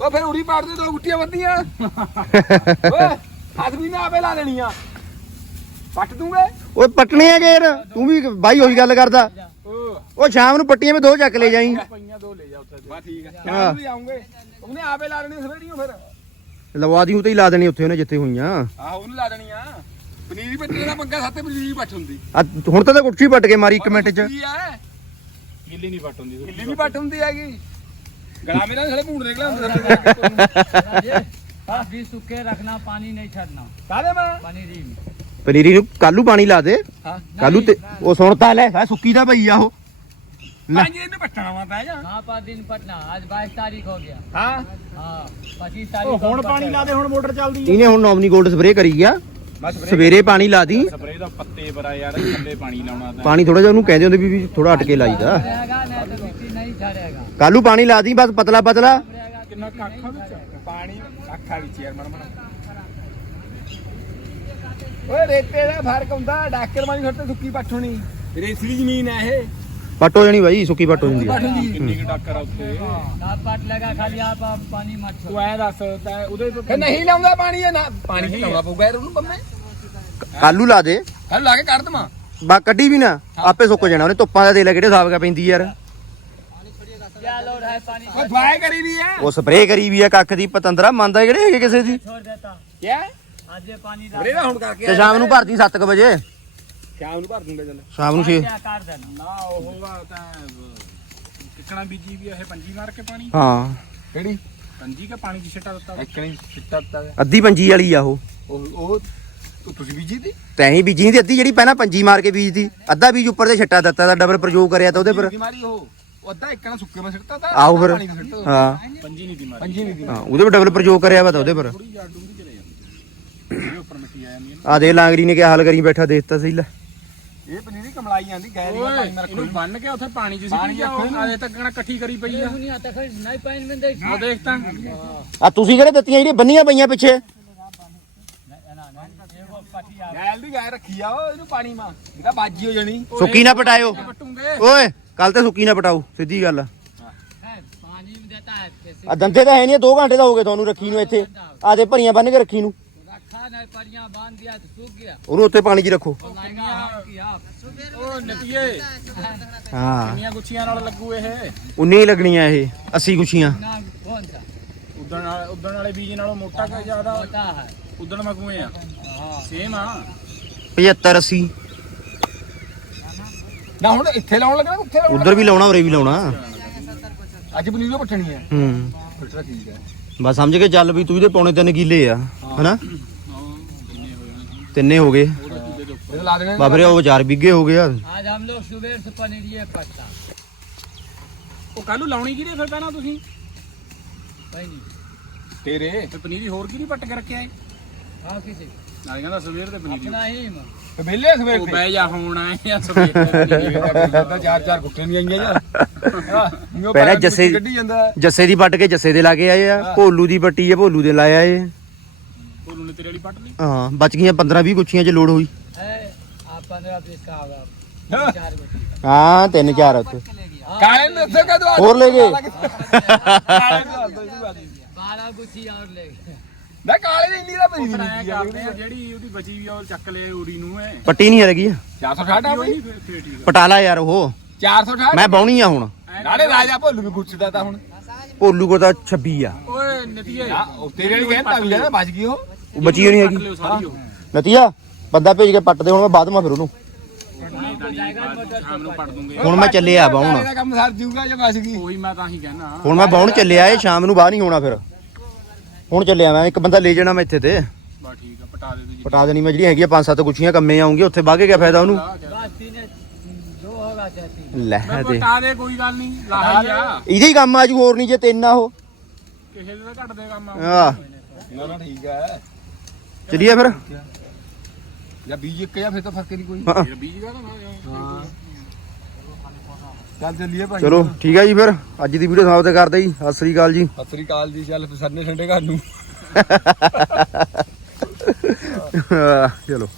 ਉਹ ਫਿਰ ਉਰੀ ਪਾੜ ਦੇ ਦੋ ਗੁੱਟੀਆਂ ਵੱਧੀਆਂ। <laughs> ਓਏ ਹੱਥ ਵੀ ਨਾ ਆਪੇ ਲਾ ਲੈਣੀਆਂ ਪੱਟ ਦੂੰਗੇ? ਓਏ ਪਟਣੇ ਆ ਗੇਰ। ਤੂੰ ਵੀ ਬਾਈ ਉਹੀ ਗੱਲ ਕਰਦਾ। ਉਹ ਸ਼ਾਮ ਨੂੰ ਪੱਟੀਆਂ ਵਿੱਚ ਦੋ ਚੱਕ ਲੈ ਜਾਈ। ਪਈਆਂ ਦੋ ਲੈ ਜਾ ਉੱਥੇ ਬਾ ਠੀਕ ਹੈ। ਸ਼ਾਮ ਨੂੰ ਵੀ ਆਉਂਗੇ। ਉਹਨੇ ਆਪੇ ਲਾ ਲੈਣੀ ਸਵੇੜੀਆਂ ਫਿਰ। ਲਵਾ ਦੀ ਉਹ ਤੇ ਹੀ ਲਾ ਦੇਣੀ ਉੱਥੇ ਉਹਨੇ ਜਿੱਥੇ ਹੋਈਆਂ। ਆਹ ਉਹਨੂੰ ਲਾ ਦੇਣੀ ਆ ਪਨੀਰੀ ਪੱਟਣ ਦਾ ਪੰਗਾ ਸਾਤੇ ਪਨੀਰੀ ਪੱਟ ਹੁੰਦੀ। ਆ ਹੁਣ ਤਾਂ ਤਾਂ ਗੁੱਠੀ ਪੱਟ ਕੇ ਮਾਰੀ 1 ਮਿੰਟ ਚ। ਕੀ ਹੈ ਗਿੱਲੀ ਨਹੀਂ ਫੱਟ ਹੁੰਦੀ ਕਿੱਲੀ ਵੀ ਪੱਟ ਹੁੰਦੀ ਹੈਗੀ। ਪਨੀਰੀ ਨੂੰ ਕੱਲੂ ਪਾਣੀ ਲਾ ਦੇ। ਕੱਲੂ ਤੇ ਉਹ ਸੁਣਤਾ ਲੈ ਹੈ ਸੁੱਕੀ ਦਾ ਭਈ ਉਹ। ਪੰਜ ਪਟਣਾ ਵਾ ਪੈ ਜਾ। हाँ पाँच दिन पटना आज बाईस तारीख हो गया ਹਾਂ। हाँ पच्चीस ਉਹ ਹੁਣ ਪਾਣੀ ਲਾ ਦੇ ਹੁਣ ਮੋਟਰ ਚੱਲਦੀ ਇਹਨੇ ਹੁਣ ਨੋਮਨੀ ਗੋਲਡ ਸਪਰੇਅ ਕਰੀ ਆ। ਬਸ ਸਵੇਰੇ ਪਾਣੀ ਲਾ ਦੀ। ਸਪਰੇ ਦਾ ਪੱਤੇ ਬਰਾ ਯਾਰ ਥੱਲੇ ਪਾਣੀ ਲਾਉਣਾ ਤਾਂ। ਥੋੜਾ ਜਿਹਾ ਥੋੜਾ ਅਟਕੇ ਲਾਈਦਾ रहेगा नहीं ਕਾਲੂ ਪਾਣੀ ਲਾ ਦੀ ਬਸ ਪਤਲਾ ਪਤਲਾ। ਕਿੰਨਾ ਕੱਖਾ ਫ਼ਰਕ ਹੁੰਦਾ ਡਾਕਰ ਜਾਣੀ ਬਾਈ ਸੁੱਕੀ ਪੱਟ ਹੋ ਕਿੰਨੀ ਡਾਕਰ ਆ ਉੱਥੇ? ਸਾਤ ਪੱਟ ਲਗਾ ਖਾਲੀ ਆਪ ਪਾਣੀ ਮੱਛ। ਤੂੰ ਐ ਦੱਸ ਤੈ ਉਹਦੇ ਨਹੀਂ ਲਾਉਂਦਾ ਪਾਣੀ ਇਹ ਨਾ। ਪਾਣੀ ਲਾਉਣਾ ਪਊਗਾ ਯਾਰ ਉਹਨੂੰ ਬੰਮੇ। ਕਾਲੂ ਲਾ ਦੇ। ਕਾਲੂ ਲਾ ਕੇ ਕੱਢ ਦਮਾ ਬਾ ਕੱਢੀ ਵੀ ਨਾ ਆਪੇ ਸੁੱਕ ਜਾਣਾ ਉਹਨੇ ਧੁੱਪਾਂ ਦਾ ਦੇ ਲੈ ਕਿਹੜੇ ਸਾਬਕਾ ਪੈਂਦੀ ਯਾਰ। ਓਏ ਦਵਾਈ ਕਰੀ ਵੀ ਹੈ ਉਹ ਸਪਰੇ ਕਰੀ ਵੀ ਆ ਕੱਖ ਦੀ ਪਤੰਦਰਾ ਮੰਨਦਾ ਕਿਹੜੇ ਹੈਗੇ ਕਿਸੇ ਦੀ छोड़ देता ਕਿਆ आज ये पानी ਬਰੇ ਦਾ ਹੁਣ ਕਰਕੇ ਤੇ ਸ਼ਾਮ ਨੂੰ ਭਰਦੀ 7 ਵਜੇ ਸ਼ਾਮ ਨੂੰ ਭਰ ਦੂੰਗਾ ਚੱਲ ਸ਼ਾਮ ਨੂੰ 6 क्या काट देना ਨਾ ਉਹ ਵਾ ਤਾਂ ਕਿਕਣਾ ਬੀਜੀ ਵੀ ਇਹ ਪੰਜੀ ਮਾਰ ਕੇ ਪਾਣੀ ਹਾਂ ਕਿਹੜੀ ਪੰਜੀ ਕੇ ਪਾਣੀ ਦੀ ਛਟਾ ਦਿੱਤਾ ਐਕਣੀ ਸਿੱਟਾ ਤਾ ਅੱਧੀ ਪੰਜੀ ਵਾਲੀ ਆ ਉਹ ਉਹ ਉਹ ਤੂੰ- ਤੁਸੀਂ ਬੀਜੀ ਦੀ ਤੈਂ ਹੀ ਬੀਜੀ ਨਹੀਂ ਤੇ ਅੱਧੀ ਜਿਹੜੀ ਪਹਿਲਾਂ ਪੰਜੀ ਮਾਰ ਕੇ ਬੀਜਦੀ ਅੱਧਾ ਬੀਜ ਉੱਪਰ ਤੇ ਛੱਟਾ ਦਿੱਤਾ ਦਾ ਡਬਲ ਪ੍ਰਯੋਗ ਕਰਿਆ ਤਾਂ ਉਹਦੇ ਪਰ ਬਿਮਾਰੀ ਉਹ ਉਹਦੇ ਪਰ ਡਬਲ ਪ੍ਰਯੋਗ ਕਰਿਆ ਵਾ ਤਾਂ ਉਹਦੇ ਪਰ। ਆ ਦੇ ਲਾਂਗਰੀ ਨੇ ਕਿਆ ਹਾਲ ਕਰੀ ਬੈਠਾ ਦੇਖ ਸਹੀ ਲੈ। ਇਹ ਪਨੀਰੀ ਕਮਲਾਈ ਆਂਦੀ ਗੈਰੀ ਓਏ ਪਾਣੀ ਨਾਲ ਬੰਨ ਕੇ ਉੱਥੇ ਪਾਣੀ ਚ ਪਾਣੀ ਆ। ਨਹੀਂ ਆਤਾ ਤੁਸੀਂ ਕਿਹੜੇ ਦਿੱਤੀਆਂ ਜਿਹੜੀਆਂ ਬੰਨੀਆਂ ਪਈਆਂ ਪਿੱਛੇ? ਗੈਲ ਦੀ ਗੈਰ ਰੱਖੀ ਆ ਉਹ ਇਹਨੂੰ ਪਾਣੀ ਮਾ। ਇਹਦਾ ਬਾਜੀ ਹੋ ਜਾਣੀ। ਸੁੱਕੀ ਨਾ ਪਟਾਇਓ। ਪਟੂਗੇ। ਕੱਲ ਤੇ ਸੁੱਕੀ ਨਾ ਪਟਾਓ ਸਿੱਧੀ ਗੱਲ ਆ है, पानी में देता है जैसे ਆ ਦੰਦੇ ਤਾਂ ਹੈ ਨਹੀਂ 2 ਘੰਟੇ ਦਾ ਹੋ ਗਏ ਤੁਹਾਨੂੰ ਰੱਖੀ ਨੂੰ ਇੱਥੇ ਆ ਦੇ ਭਰੀਆਂ ਬੰਨ ਕੇ ਰੱਖੀ ਨੂੰ रखा नहीं परियां बांध दिया तो सूख गया ਉਹਨੂੰ ਉੱਤੇ ਪਾਣੀ 'ਚ ਰੱਖੋ तो लाएगा हम की आप ਉਹ ਨਤੀਏ ਹਾਂ ਕਿੰਨੀਆਂ ਗੁੱਛੀਆਂ ਨਾਲ ਲੱਗੂ ਇਹ 19 ਹੀ ਲੱਗਣੀਆਂ ਇਹ 80 ਗੁੱਛੀਆਂ ना कौन सा ਉਦਣ ਵਾਲੇ ਉਦਣ ਵਾਲੇ ਬੀਜ ਨਾਲੋਂ ਮੋਟਾ ਕਿ ਜ਼ਿਆਦਾ होता है ਉਦਣ ਮਗੂਏ ਆ हाँ ਸੇਮ ਆ 75 80 ਨਾ ਹੁਣ ਇੱਥੇ ਲਾਉਣ ਲੱਗਣਾ ਉੱਥੇ ਲਾਉਣ ਉਧਰ ਵੀ ਲਾਉਣਾ ਉਰੇ ਵੀ ਲਾਉਣਾ ਲੱਗਣਾ। ਅੱਜ ਪਨੀਰੀ ਉਹ ਪੱਟਣੀ ਹੈ ਹੂੰ ਫਿਲਟਰ ਠੀਕ ਹੈ ਬਸ ਸਮਝ ਕੇ ਚੱਲ ਵੀ ਤੂੰ ਇਹਦੇ ਪੌਣੇ ਤਿੰਨ ਕਿੱਲੇ ਆ ਹਨਾ ਤਿੰਨੇ ਹੋ ਗਏ ਇਹ ਲਾ ਦੇਣਾ ਬਾਬਰੇ ਉਹ 4 ਵਿਗੇ ਹੋ ਗਏ ਆ आज हम लोग सुबह से पनीर ये पत्ता ਉਹ ਕੱਲ ਨੂੰ ਲਾਉਣੀ ਕਿਹਦੀ ਫਿਰ ਪਹਿਲਾਂ ਤੁਸੀਂ भाई नहीं ਤੇਰੇ ਤੇ ਪਨੀਰੀ ਹੋਰ ਕਿਹਦੀ ਪੱਟ ਕੇ ਰੱਖਿਆ ਏ हाँ किसी <laughs> <laughs> ਜੱਸੇ ਦੀ ਵੱਟ ਕੇ ਜੱਸੇ ਦੇ ਲਾ ਆਏ ਆ ਭੋਲੂ ਦੀ ਵੱਟੀ ਆ ਭੋਲੂ ਦੇ ਲਾਇਆ ਏ। ਭੋਲੂ ਨੇ ਤੇਰੇ ਵਾਲੀ ਵੱਟ ਲਈ? ਹਾਂ ਬਚ ਗਈਆਂ 15 20 ਗੁੱਛੀਆਂ ਚ ਲੋੜ ਹੋਈ। ਆਪਾਂ ਨੇ ਆਪ ਦੇਖਾ ਆਗਾ ਹਾਂ। ਤਿੰਨ ਚਾਰ ਉੱਥੇ। ਕਾਲੇ ਨੂੰ ਦੱਸੋ ਕਦੋਂ ਹੋਰ ਲੈ ਗਏ। ਕਾਲੇ ਗੁੱਛੀ ਹੋਰ ਲੈ ਗਏ। ਨਾ ਕਾਲੇ ਇੰਨੀ ਦਾ ਨਹੀਂ ਕਰਦੇ ਆ ਜਿਹੜੀ ਉਹਦੀ ਬਚੀ ਵੀ ਆ ਉਹ ਚੱਕ ਲੈ ਉਰੀ ਨੂੰ ਐ। ਪੱਟੀ ਨਹੀਂ ਹੈਗੀ 460 ਆ ਬਈ। ਫਿਰ ਫਿਰ ਠੀਕ ਪਟਾਲਾ ਯਾਰ ਉਹ। 460 ਮੈਂ ਬਾਉਣੀ ਆ ਹੁਣ। ਨਾਲੇ ਰਾਜਾ ਭੋਲੂ ਵੀ ਗੁੱਛਦਾ ਤਾਂ ਹੁਣ। ਭੋਲੂ ਕੋ ਤਾਂ 26 ਆ। ਓਏ ਨਤੀਏ ਆ, ਉਹ ਤੇਰੇ ਵਾਲੀ ਕਹਿੰਦਾ ਵੀ ਨਾ ਬਚ ਗਈ ਉਹ। ਬਚੀ ਨਹੀਂ ਹੈਗੀ। ਨਤੀਆ ਬੰਦਾ ਭੇਜ ਕੇ ਪੱਟ ਦੇ ਹੁਣ ਮੈਂ ਬਾਅਦ ਮਾ ਫਿਰ ਉਹਨੂੰ। ਹੁਣ ਮੈਂ ਚੱਲਿਆ ਬਾਉਣ ਦਾ ਕੰਮ ਸਰ ਜੂਗਾ ਜੇ ਬਚ ਗਈ। ਉਹੀ ਮੈਂ ਤਾਂ ਹੀ ਕਹਿਣਾ। ਹੁਣ ਮੈਂ ਬਾਉਣ ਚੱਲਿਆ ਏ ਸ਼ਾਮ ਨੂੰ ਬਾਹਰ ਨਹੀਂ ਹੋਣਾ ਫਿਰ। ਹੁਣ ਚੱਲਿਆ ਮੈਂ ਇੱਕ ਬੰਦਾ ਲੈ ਜਾਣਾ ਮੈਂ ਇੱਥੇ ਤੇ। ਪਟਾ ਦੇ ਤੂੰ ਮੈਂ ਜਿਹੜੀ ਹੈਗੀ ਪੰਜ ਸੱਤ ਗੁੱਛੀਆਂ ਕੰਮੇ ਆਉਂਗੀ ਉੱਥੇ ਬਾਗੇ ਕਿਆ ਫਾਇਦਾ ਉਹਨੂੰ? ਇਹਦੇ ਕੰਮ ਆਜੂ ਹੋਰ ਨਹੀਂ ਜੇ ਤਿੰਨ ਆ ਉਹ। ਕਿਸੇ ਦੇ ਤਾਂ ਕੰਮ ਆ। ਨਾ ਨਾ ਠੀਕ ਆ। ਚਲਿਏ ਫਿਰ। ਜਾਂ ਬੀਜ ਇੱਕ ਜਾਂ ਫਿਰ ਤਾਂ ਫ਼ਰਕ ਨਹੀਂ ਕੋਈ। ਬੀਜ ਦਾ ਨਾ ਹਾਂ। ਚੱਲ ਚੱਲੀਏ ਭਾਈ। ਚਲੋ ਠੀਕ ਹੈ ਜੀ ਫਿਰ। ਅੱਜ ਦੀ ਵੀਡੀਓ ਸਮਾਪਤ ਕਰਦੇ ਜੀ। ਸਤਿ ਸ੍ਰੀ ਅਕਾਲ ਜੀ। ਸਤਿ ਸ੍ਰੀ ਅਕਾਲ ਜੀ ਚੱਲ ਸਰਨੇ ਠੰਡੇ ਘਰ ਨੂੰ। <laughs> ਚਲੋ।